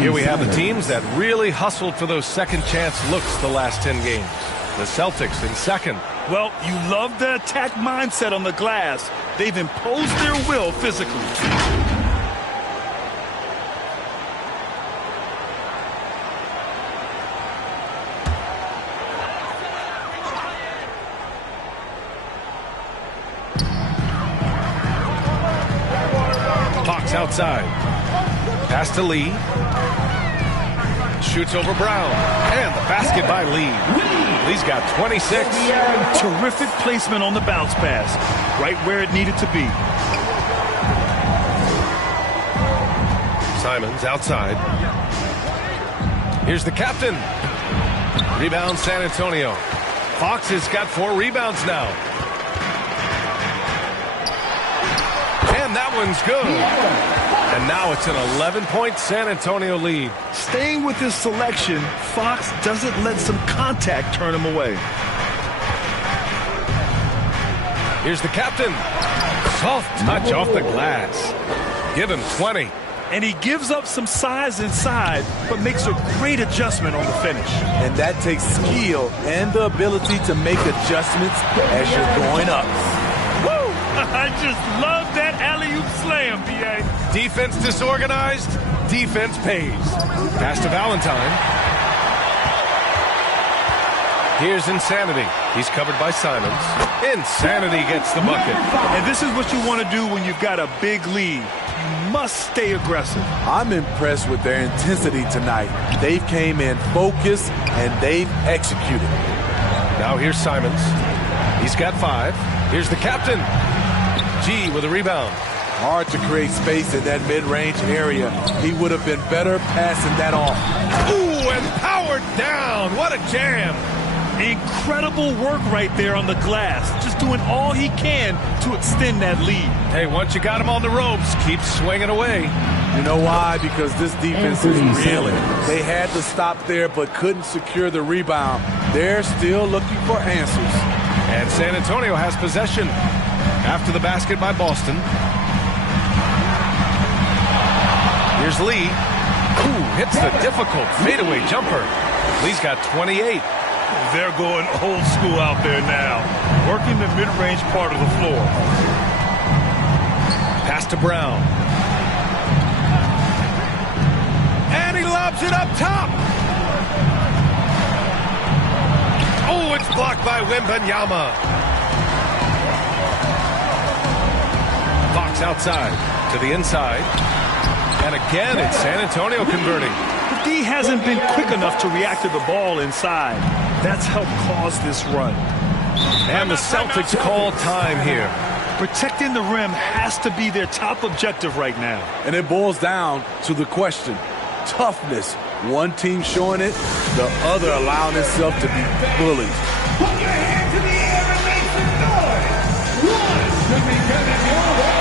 Here we have the teams that really hustled for those second chance looks the last 10 games. The Celtics in second. Well, you love the attack mindset on the glass. They've imposed their will physically. Outside. Pass to Lee. Shoots over Brown. And the basket by Lee. Lee's got 26. Terrific placement on the bounce pass. Right where it needed to be. Simons outside. Here's the captain. Rebound San Antonio. Fox has got 4 rebounds now. And that one's good. And now it's an 11-point San Antonio lead. Staying with his selection, Fox doesn't let some contact turn him away. Here's the captain. Soft touch off the glass. Give him 20. And he gives up some size inside, but makes a great adjustment on the finish. And that takes skill and the ability to make adjustments as you're going up. Woo! I just love that alley-oop slam, B.A. Defense disorganized, defense pays. Pass to Valentine. Here's Insanity. He's covered by Simons. Insanity gets the bucket. And this is what you want to do when you've got a big lead. You must stay aggressive. I'm impressed with their intensity tonight. They've came in focused and they've executed. Now here's Simons. He's got 5. Here's the captain. G with a rebound. Hard to create space in that mid-range area. He would have been better passing that off. Ooh, and powered down. What a jam. Incredible work right there on the glass. Just doing all he can to extend that lead. Hey, once you got him on the ropes, keep swinging away. You know why? Because this defense is reeling. They had to stop there but couldn't secure the rebound. They're still looking for answers. And San Antonio has possession after the basket by Boston. Here's Lee. Ooh, hits the difficult fadeaway jumper. Lee's got 28. They're going old school out there now, working the mid-range part of the floor. Pass to Brown. And he lobs it up top. Oh, it's blocked by Wembanyama. Fox outside to the inside. And again, it's San Antonio converting. The D hasn't been quick enough to react to the ball inside. That's helped cause this run. And the Celtics call time here. Protecting the rim has to be their top objective right now. And it boils down to the question. Toughness. One team showing it, the other allowing itself to be bullied. Put your hands in the air and make some noise. One should be coming your way.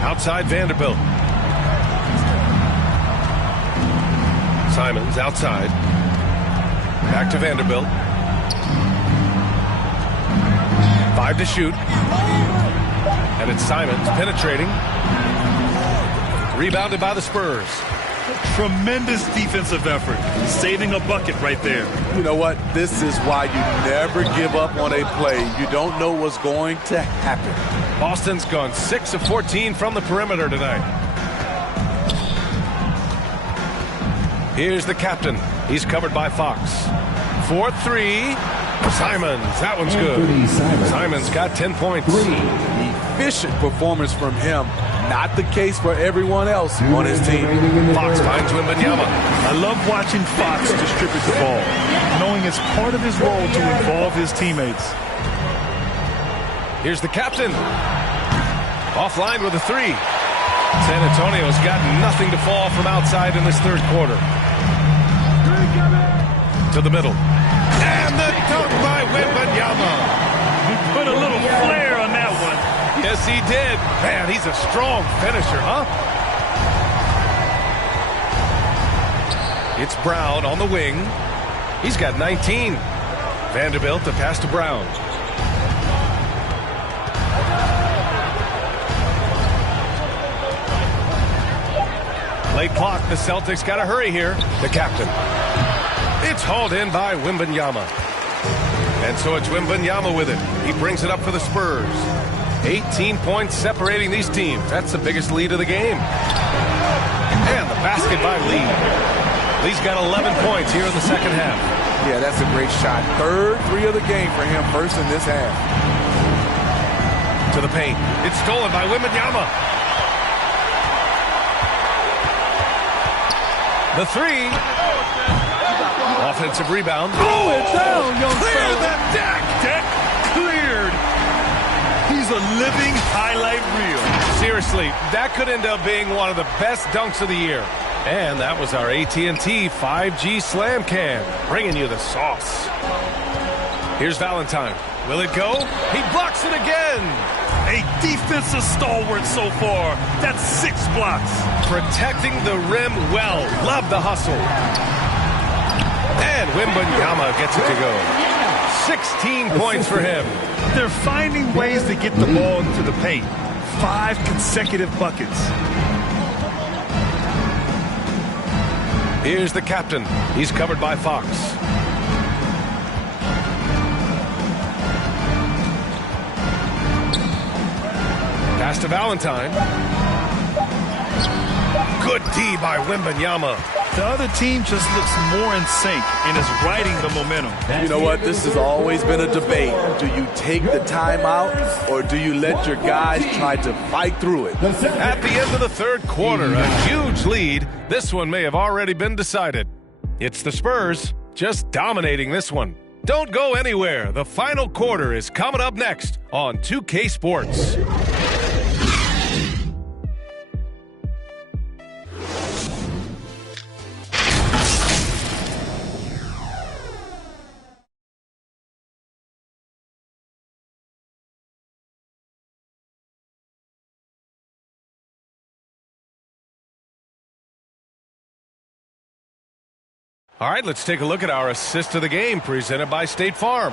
Outside Vanderbilt. Simons outside. Back to Vanderbilt. 5 to shoot. And it's Simons penetrating. Rebounded by the Spurs. Tremendous defensive effort. Saving a bucket right there. You know what? This is why you never give up on a play. You don't know what's going to happen. Boston's gone 6 of 14 from the perimeter tonight. Here's the captain. He's covered by Fox. 4-3. Simons. That one's good. Simons got 10 points. Efficient performance from him. Not the case for everyone else on his team. Fox finds Wembanyama. I love watching Fox distribute the ball, knowing it's part of his role to involve his teammates. Here's the captain. Offline with a 3. San Antonio's got nothing to fall from outside in this third quarter. To the middle. And the dunk by Wembanyama. He put a little flair on that one. Yes, he did. Man, he's a strong finisher, huh? It's Brown on the wing. He's got 19. Vanderbilt to pass to Brown. Late clock, the Celtics got to hurry here. The captain. It's hauled in by Wembanyama. And so it's Wembanyama with it. He brings it up for the Spurs. 18 points separating these teams. That's the biggest lead of the game. And the basket by Lee. Lee's got 11 points here in the second half. Yeah, that's a great shot. Third 3 of the game for him, first in this half. To the paint. It's stolen by Wembanyama. The 3. Offensive rebound. Oh, it's down, young Clear fella. the deck. Deck cleared. He's a living highlight reel. Seriously, that could end up being one of the best dunks of the year. And that was our AT&T 5G Slam Cam, bringing you the sauce. Here's Valentine. Will it go? He blocks it again. A defensive stalwart so far. That's 6 blocks. Protecting the rim well. Love the hustle. And Wembanyama gets it to go. 16 points for him. They're finding ways to get the ball into the paint. 5 consecutive buckets. Here's the captain. He's covered by Fox. Pass to Valentine. Good D by Wembanyama. The other team just looks more in sync and is riding the momentum. You know what? This has always been a debate. Do you take the timeout or do you let your guys try to fight through it? At the end of the third quarter, a huge lead. This one may have already been decided. It's the Spurs just dominating this one. Don't go anywhere. The final quarter is coming up next on 2K Sports. All right, let's take a look at our assist of the game presented by State Farm.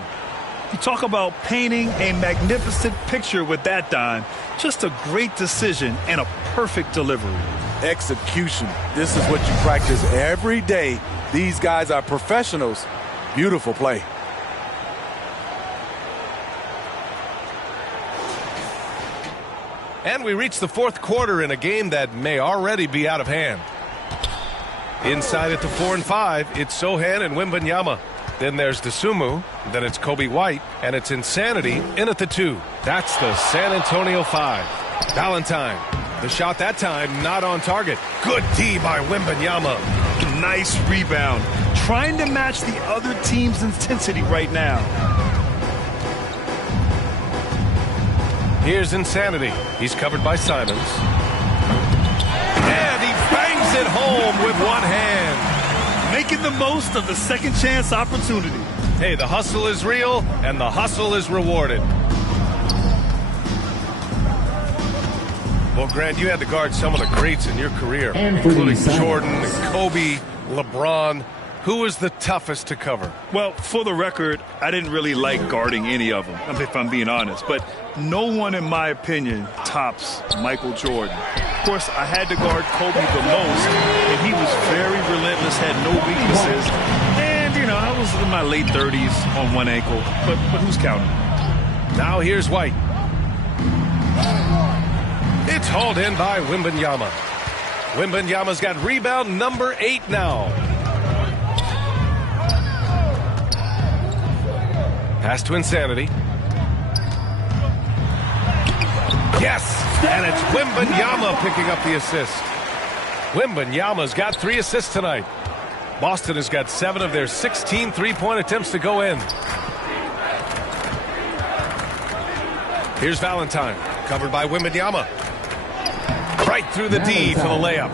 You talk about painting a magnificent picture with that dime. Just a great decision and a perfect delivery. Execution. This is what you practice every day. These guys are professionals. Beautiful play. And we reach the fourth quarter in a game that may already be out of hand. Inside at the 4 and 5, it's Sohan and Wembanyama. Then there's Dosunmu, then it's Kobe White, and it's Insanity in at the 2. That's the San Antonio 5. Valentine. The shot that time not on target. Good D by Wembanyama. Nice rebound. Trying to match the other team's intensity right now. Here's Insanity. He's covered by Simons. And he bangs it home with one hand. Making the most of the second chance opportunity. Hey, the hustle is real, and the hustle is rewarded. Well, Grant, you had to guard some of the greats in your career, including Jordan, and Kobe, LeBron. Who was the toughest to cover? Well, for the record, I didn't really like guarding any of them, if I'm being honest. But no one, in my opinion, tops Michael Jordan. Of course, I had to guard Kobe the most, and he was very relentless, had no weaknesses. And, you know, I was in my late 30s on one ankle, but who's counting? Now here's White. It's hauled in by Wembanyama. Wembanyama's got rebound number 8 now. Pass to Insanity. Yes! And it's Wembanyama picking up the assist. Wembanyama's got 3 assists tonight. Boston has got 7 of their 16 three-point attempts to go in. Here's Valentine, covered by Wembanyama. Right through the D for the layup.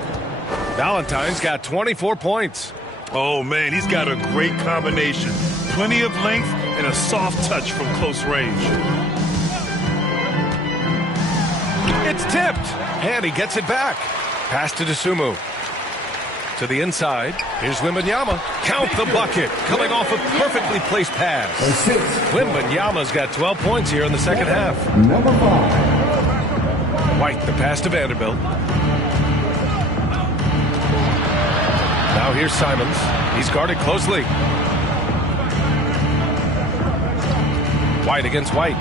Valentine's got 24 points. Oh, man, he's got a great combination. Plenty of length and a soft touch from close range. It's tipped, and he gets it back. Pass to Dosunmu. To the inside, here's Wembanyama. Count the bucket, coming off a perfectly placed pass. Wembanyama's got 12 points here in the second half. Number 5. White, the pass to Vanderbilt. Now here's Simons. He's guarded closely. White against White.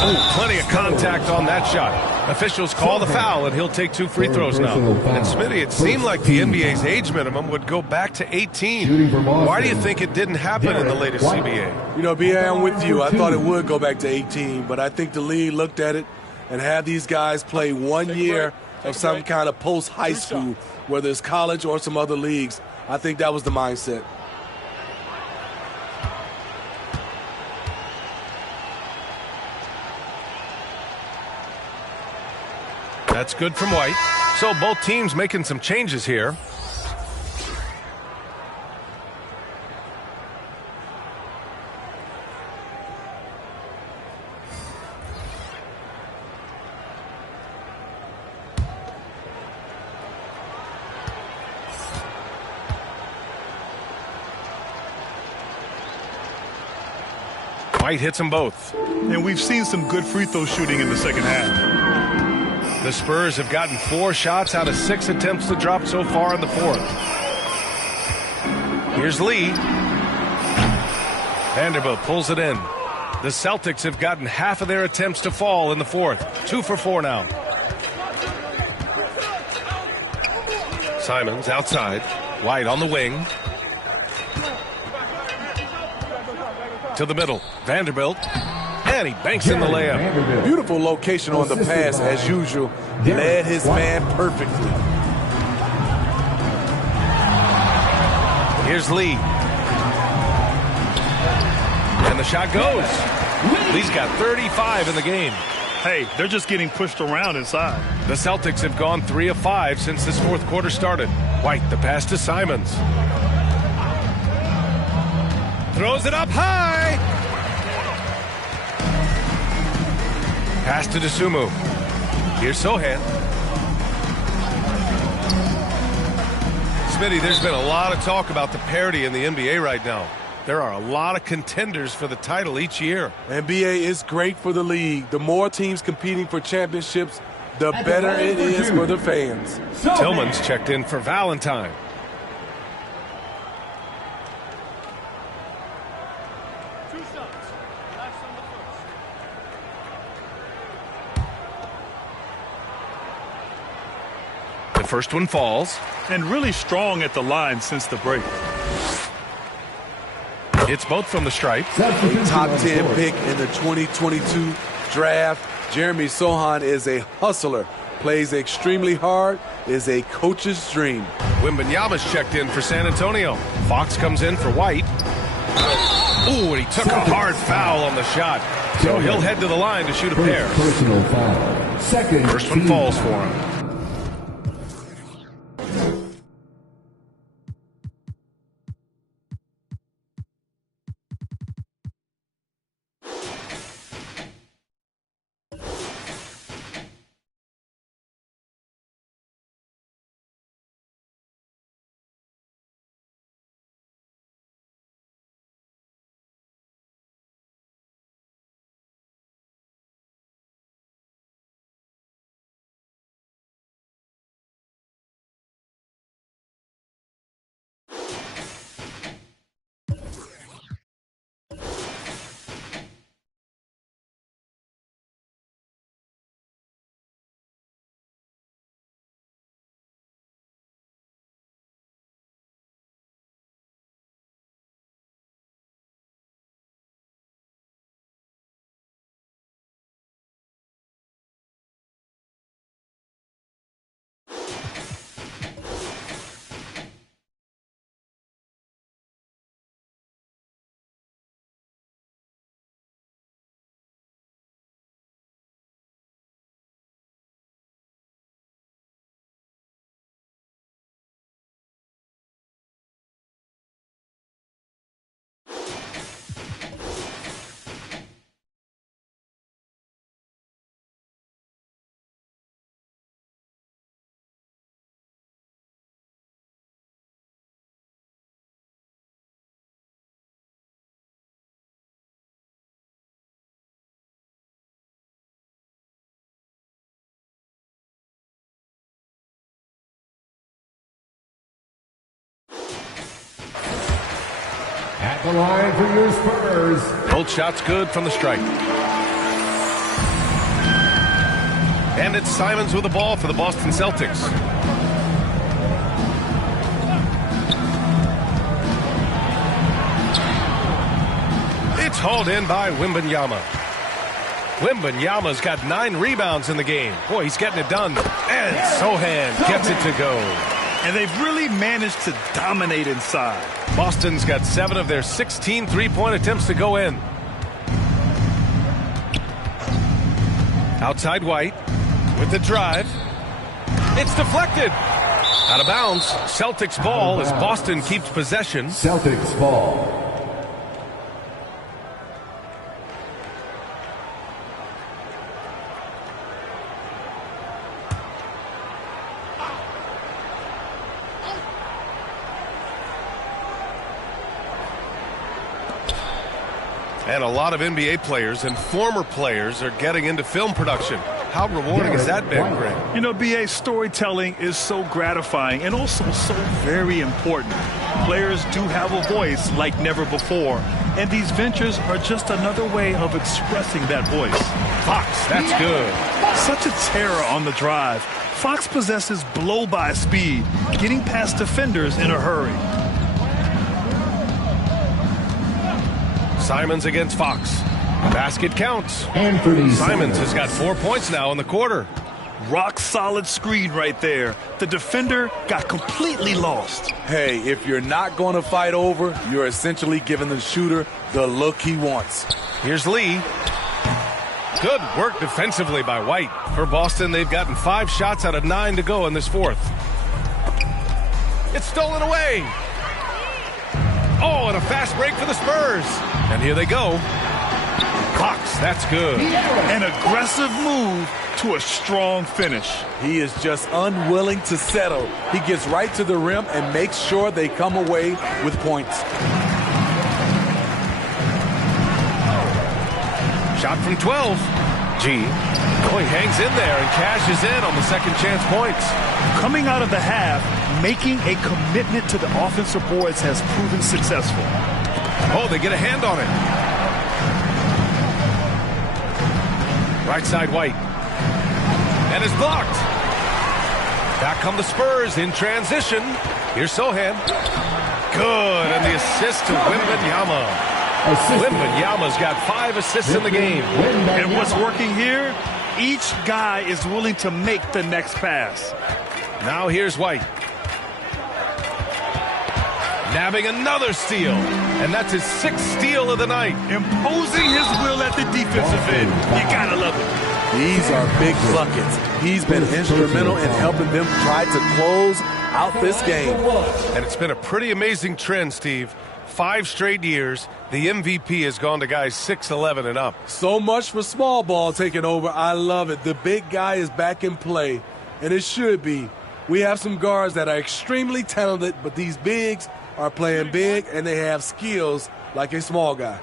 Oh, plenty of contact on that shot. Officials call the foul, and he'll take 2 free throws now. And Smitty, it seemed like the NBA's age minimum would go back to 18. Why do you think it didn't happen in the latest CBA? You know, B.A., I'm with you. I thought it would go back to 18, but I think the league looked at it and had these guys play 1 year of some kind of post-high school, whether it's college or some other leagues. I think that was the mindset. That's good from White. So both teams making some changes here. White hits them both. And we've seen some good free throw shooting in the second half. The Spurs have gotten 4 shots out of 6 attempts to drop so far in the fourth. Here's Lee. Vanderbilt pulls it in. The Celtics have gotten half of their attempts to fall in the fourth. 2 for 4 now. Simons outside. White on the wing. To the middle. Vanderbilt. And he banks in the layup. Beautiful location on the pass, as usual. Led his man perfectly. Here's Lee. And the shot goes. Lee's got 35 in the game. Hey, they're just getting pushed around inside. The Celtics have gone 3 of 5 since this fourth quarter started. White, the pass to Simons. Throws it up high. Pass to DeSumo. Here's Sohan. Smitty, there's been a lot of talk about the parity in the NBA right now. There are a lot of contenders for the title each year. NBA is great for the league. The more teams competing for championships, the better it is for the fans. Tillman's checked in for Valentine. The first one falls. And really strong at the line since the break. It's both from the stripe. A top 10 pick in the 2022 draft. Jeremy Sohan is a hustler, plays extremely hard, is a coach's dream. Wembanyama's checked in for San Antonio. Fox comes in for White. Ooh, and he took a hard foul on the shot. So he'll head to the line to shoot a pair. Personal foul. Second. First one falls for him. At the line for your Spurs. Both shots good from the stripe. And it's Simons with the ball for the Boston Celtics. It's hauled in by Wembanyama. Wembanyama's got 9 rebounds in the game. Boy, he's getting it done. And Sohan gets it to go. And they've really managed to dominate inside. Boston's got 7 of their 16 three-point attempts to go in. Outside White with the drive. It's deflected. Out of bounds. Celtics ball as Boston keeps possession. Celtics ball. And a lot of NBA players and former players are getting into film production. How rewarding has that been, Greg? You know, BA, storytelling is so gratifying and also so very important. Players do have a voice like never before, and these ventures are just another way of expressing that voice. Fox, that's good. Such a terror on the drive. Fox possesses blow-by speed, getting past defenders in a hurry. Simons against Fox. Basket counts. Anthony Simons has got 4 points now in the quarter. Rock solid screen right there. The defender got completely lost. Hey, if you're not going to fight over, you're essentially giving the shooter the look he wants. Here's Lee. Good work defensively by White. For Boston, they've gotten 5 shots out of 9 to go in this fourth. It's stolen away. Oh, and a fast break for the Spurs. And here they go. Cox, that's good. An aggressive move to a strong finish. He is just unwilling to settle. He gets right to the rim and makes sure they come away with points. Shot from 12. G. Oh, he hangs in there and cashes in on the second chance points. Coming out of the half, making a commitment to the offensive boards has proven successful. Oh, they get a hand on it. Right side White. And is blocked. Back come the Spurs in transition. Here's Sohan. Good, and the assist to Wembanyama. Wembanyama's got 5 assists in the game. And what's working here? Each guy is willing to make the next pass. Now here's White. Nabbing another steal. And that's his 6th steal of the night. Imposing his will at the defensive end. You gotta love it. These are big buckets. He's been instrumental in helping them try to close out this game. And it's been a pretty amazing trend, Steve. 5 straight years, the MVP has gone to guys 6'11" and up. So much for small ball taking over. I love it. The big guy is back in play, and it should be. We have some guards that are extremely talented, but these bigs are playing big, and they have skills like a small guy.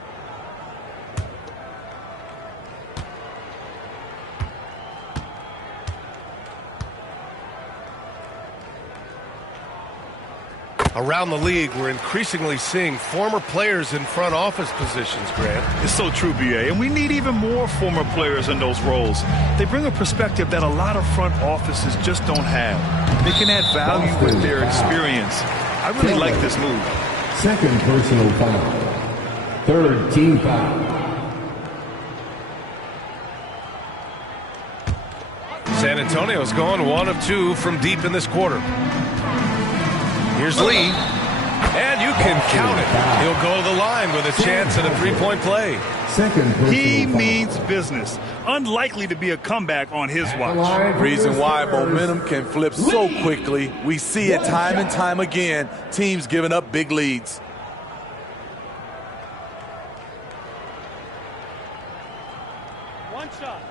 Around the league, we're increasingly seeing former players in front office positions, Grant. It's so true, B.A., and we need even more former players in those roles. They bring a perspective that a lot of front offices just don't have. They can add value with their experience. I really like this move. Second personal foul. Third team foul. San Antonio's going 1 of 2 from deep in this quarter. Here's Lee, and you can count it. He'll go to the line with a chance at a 3-point play. He means business. Unlikely to be a comeback on his watch. Reason why momentum can flip so quickly. We see it time and time again. Teams giving up big leads. One shot.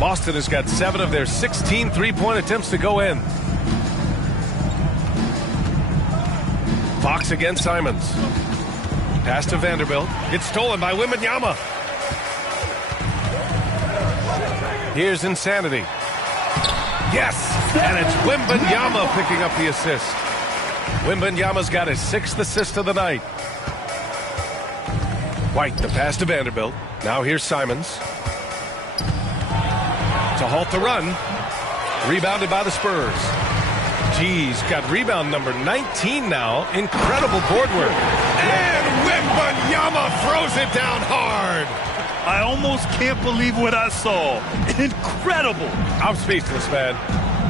Boston has got 7 of their 16 3-point attempts to go in. Fox against Simons. Pass to Vanderbilt. It's stolen by Wembanyama. Here's Insanity. Yes! And it's Wembanyama picking up the assist. Wembanyama's got his 6th assist of the night. White, the pass to Vanderbilt. Now here's Simons. To halt the run. Rebounded by the Spurs. G's got rebound number 19 now. Incredible board work. And Wembanyama throws it down hard. I almost can't believe what I saw. Incredible. I'm speechless, man.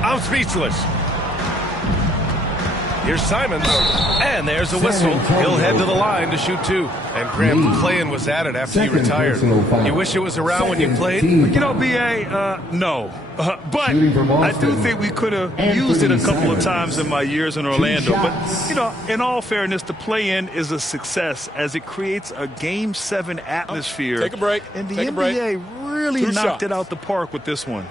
I'm speechless. Here's Simons, and there's a whistle. He'll head to the line to shoot 2. And Grant, the play-in was added after you retired. You wish it was around when you played? You know, B.A., no. But I do think we could have used it a couple of times in my years in Orlando. But, you know, in all fairness, the play-in is a success as it creates a Game 7 atmosphere. Take a break. And the NBA really knocked it out the park with this one.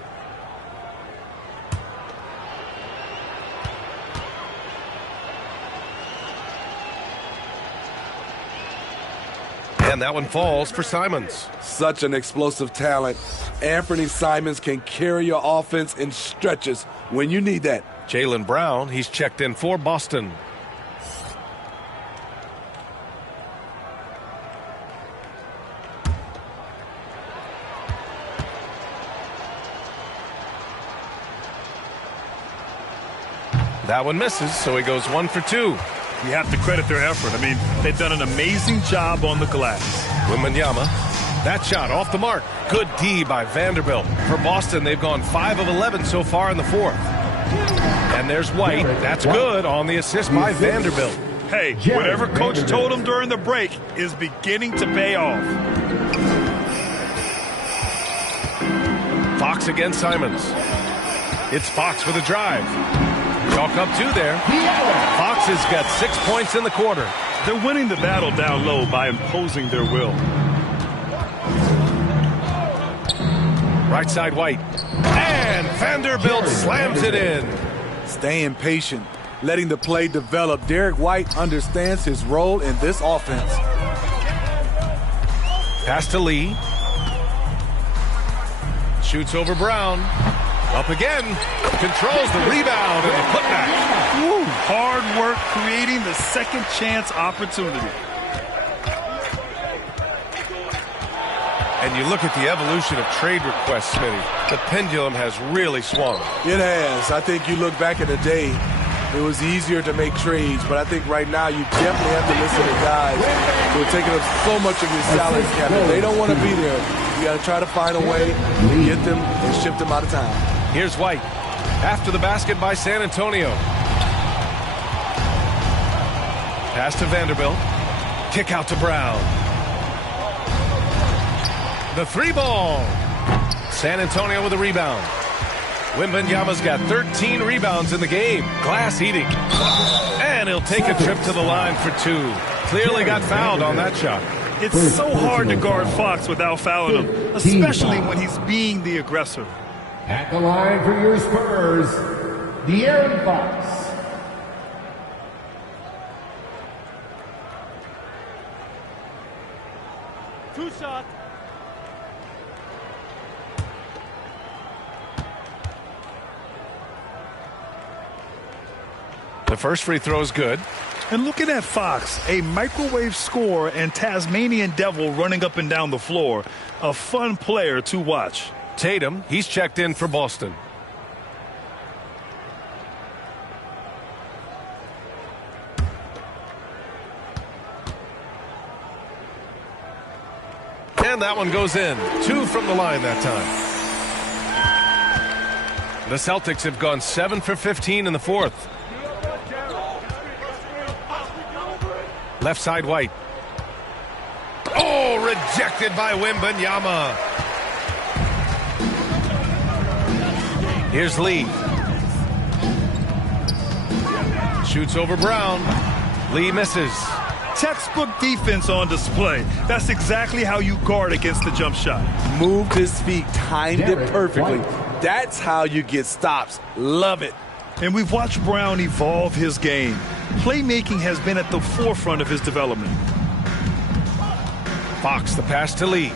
And that one falls for Simons. Such an explosive talent. Anthony Simons can carry your offense in stretches when you need that. Jaylen Brown, he's checked in for Boston. That one misses, so he goes 1 for 2. You have to credit their effort. I mean, they've done an amazing job on the glass. Wembanyama, that shot off the mark. Good D by Vanderbilt. For Boston, they've gone 5 of 11 so far in the fourth. And there's White. That's good on the assist by Vanderbilt. Hey, whatever coach told him during the break is beginning to pay off. Fox against Simons. It's Fox with a drive. Chalk up 2 there. Fox has got 6 points in the quarter. They're winning the battle down low by imposing their will. Right side White. And Vanderbilt slams it in. Staying patient, letting the play develop. Derek White understands his role in this offense. Pass to Lee. Shoots over Brown. Up again. Controls the rebound and the putback. Woo, hard work creating the second chance opportunity. And you look at the evolution of trade requests, Smitty. The pendulum has really swung. It has. I think you look back at the day, it was easier to make trades, but I think right now you definitely have to listen to guys who are taking up so much of your salary cap. If they don't want to be there, you got to try to find a way to get them and ship them out of town. Here's White. After the basket by San Antonio. Pass to Vanderbilt. Kick out to Brown. The 3-ball. San Antonio with a rebound. Wembanyama's got 13 rebounds in the game. Glass eating. And he'll take a trip to the line for 2. Clearly got fouled on that shot. It's so hard to guard Fox without fouling him, especially when he's being the aggressor. At the line for your Spurs, De'Aaron Fox. Two shots. The first free throw is good. And looking at Fox, a microwave scorer and Tasmanian devil running up and down the floor. A fun player to watch. Tatum, he's checked in for Boston. And that one goes in. 2 from the line that time. The Celtics have gone 7 for 15 in the fourth. Left side White. Oh, rejected by Wembanyama. Here's Lee. Shoots over Brown. Lee misses. Textbook defense on display. That's exactly how you guard against the jump shot. Moved his feet, timed it perfectly. That's how you get stops. Love it. And we've watched Brown evolve his game. Playmaking has been at the forefront of his development. Fox, the pass to Lee.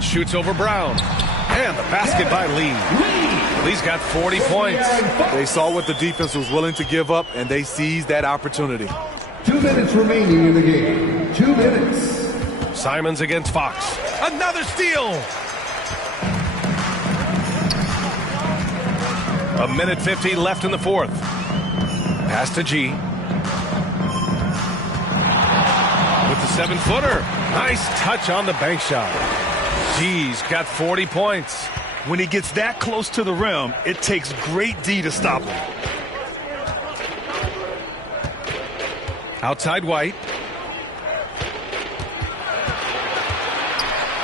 Shoots over Brown. And the basket by Lee. Lee's got 40 points. They saw what the defense was willing to give up, and they seized that opportunity. 2 minutes remaining in the game. 2 minutes. Simons against Fox. Another steal. A minute 50 left in the fourth. Pass to G. With the 7-footer. Nice touch on the bank shot. G's got 40 points. When he gets that close to the rim, it takes great D to stop him. Outside White.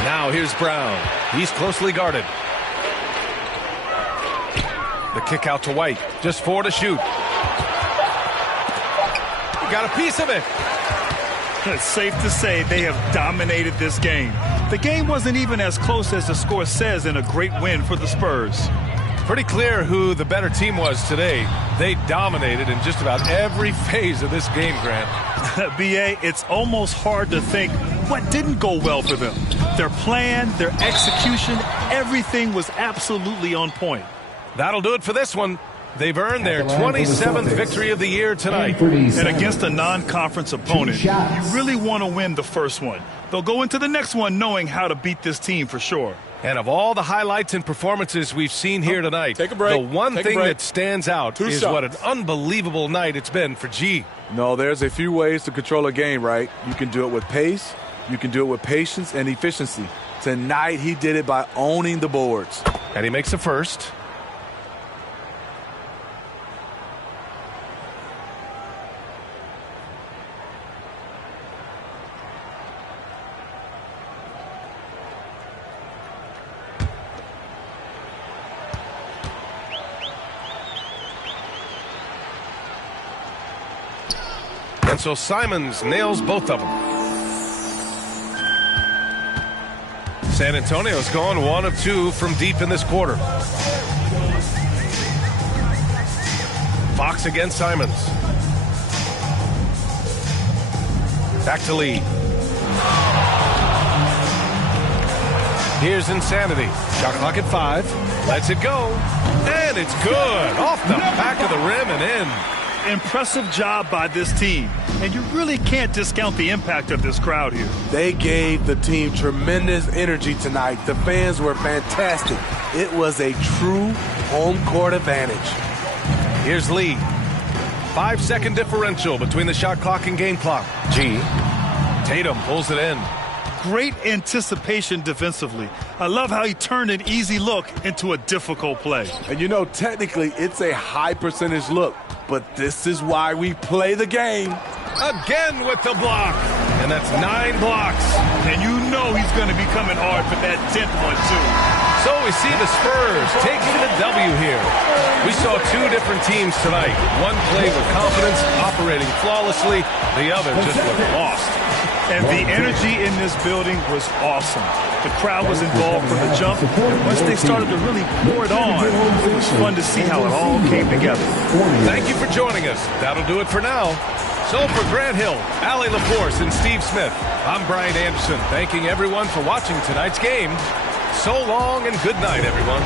Now here's Brown. He's closely guarded. The kick out to White. Just 4 to shoot. Got a piece of it. It's safe to say they have dominated this game. The game wasn't even as close as the score says in a great win for the Spurs. Pretty clear who the better team was today. They dominated in just about every phase of this game, Grant. B.A., it's almost hard to think what didn't go well for them. Their plan, their execution, everything was absolutely on point. That'll do it for this one. They've earned their 27th victory of the year tonight. And against a non-conference opponent, you really want to win the first one. They'll go into the next one knowing how to beat this team for sure. And of all the highlights and performances we've seen here tonight, Take a break. the one thing that stands out Two is shots. what an unbelievable night it's been for G. No, there's a few ways to control a game, right? You can do it with pace, you can do it with patience and efficiency. Tonight, he did it by owning the boards. And he makes a first. And so Simons nails both of them. San Antonio's gone 1 of 2 from deep in this quarter. Fox against Simons. Back to Lee. Here's Insanity. Shot clock at 5. Lets it go. And it's good. Off the back of the rim and in. Impressive job by this team. And you really can't discount the impact of this crowd here. They gave the team tremendous energy tonight. The fans were fantastic. It was a true home court advantage. Here's Lee. 5-second differential between the shot clock and game clock. G. Tatum pulls it in. Great anticipation defensively. I love how he turned an easy look into a difficult play. And you know, technically, it's a high percentage look, but this is why we play the game. Again with the block. And that's 9 blocks. And you know he's going to be coming hard for that 10th one, too. So we see the Spurs taking the W here. We saw 2 different teams tonight. One played with confidence, operating flawlessly. The other just looked lost. And the energy in this building was awesome. The crowd was involved from the jump. Once they started to really pour it on, it was fun to see how it all came together. Thank you for joining us. That'll do it for now. So for Grant Hill, Allie LaForce, and Steve Smith, I'm Brian Anderson, thanking everyone for watching tonight's game. So long and good night, everyone.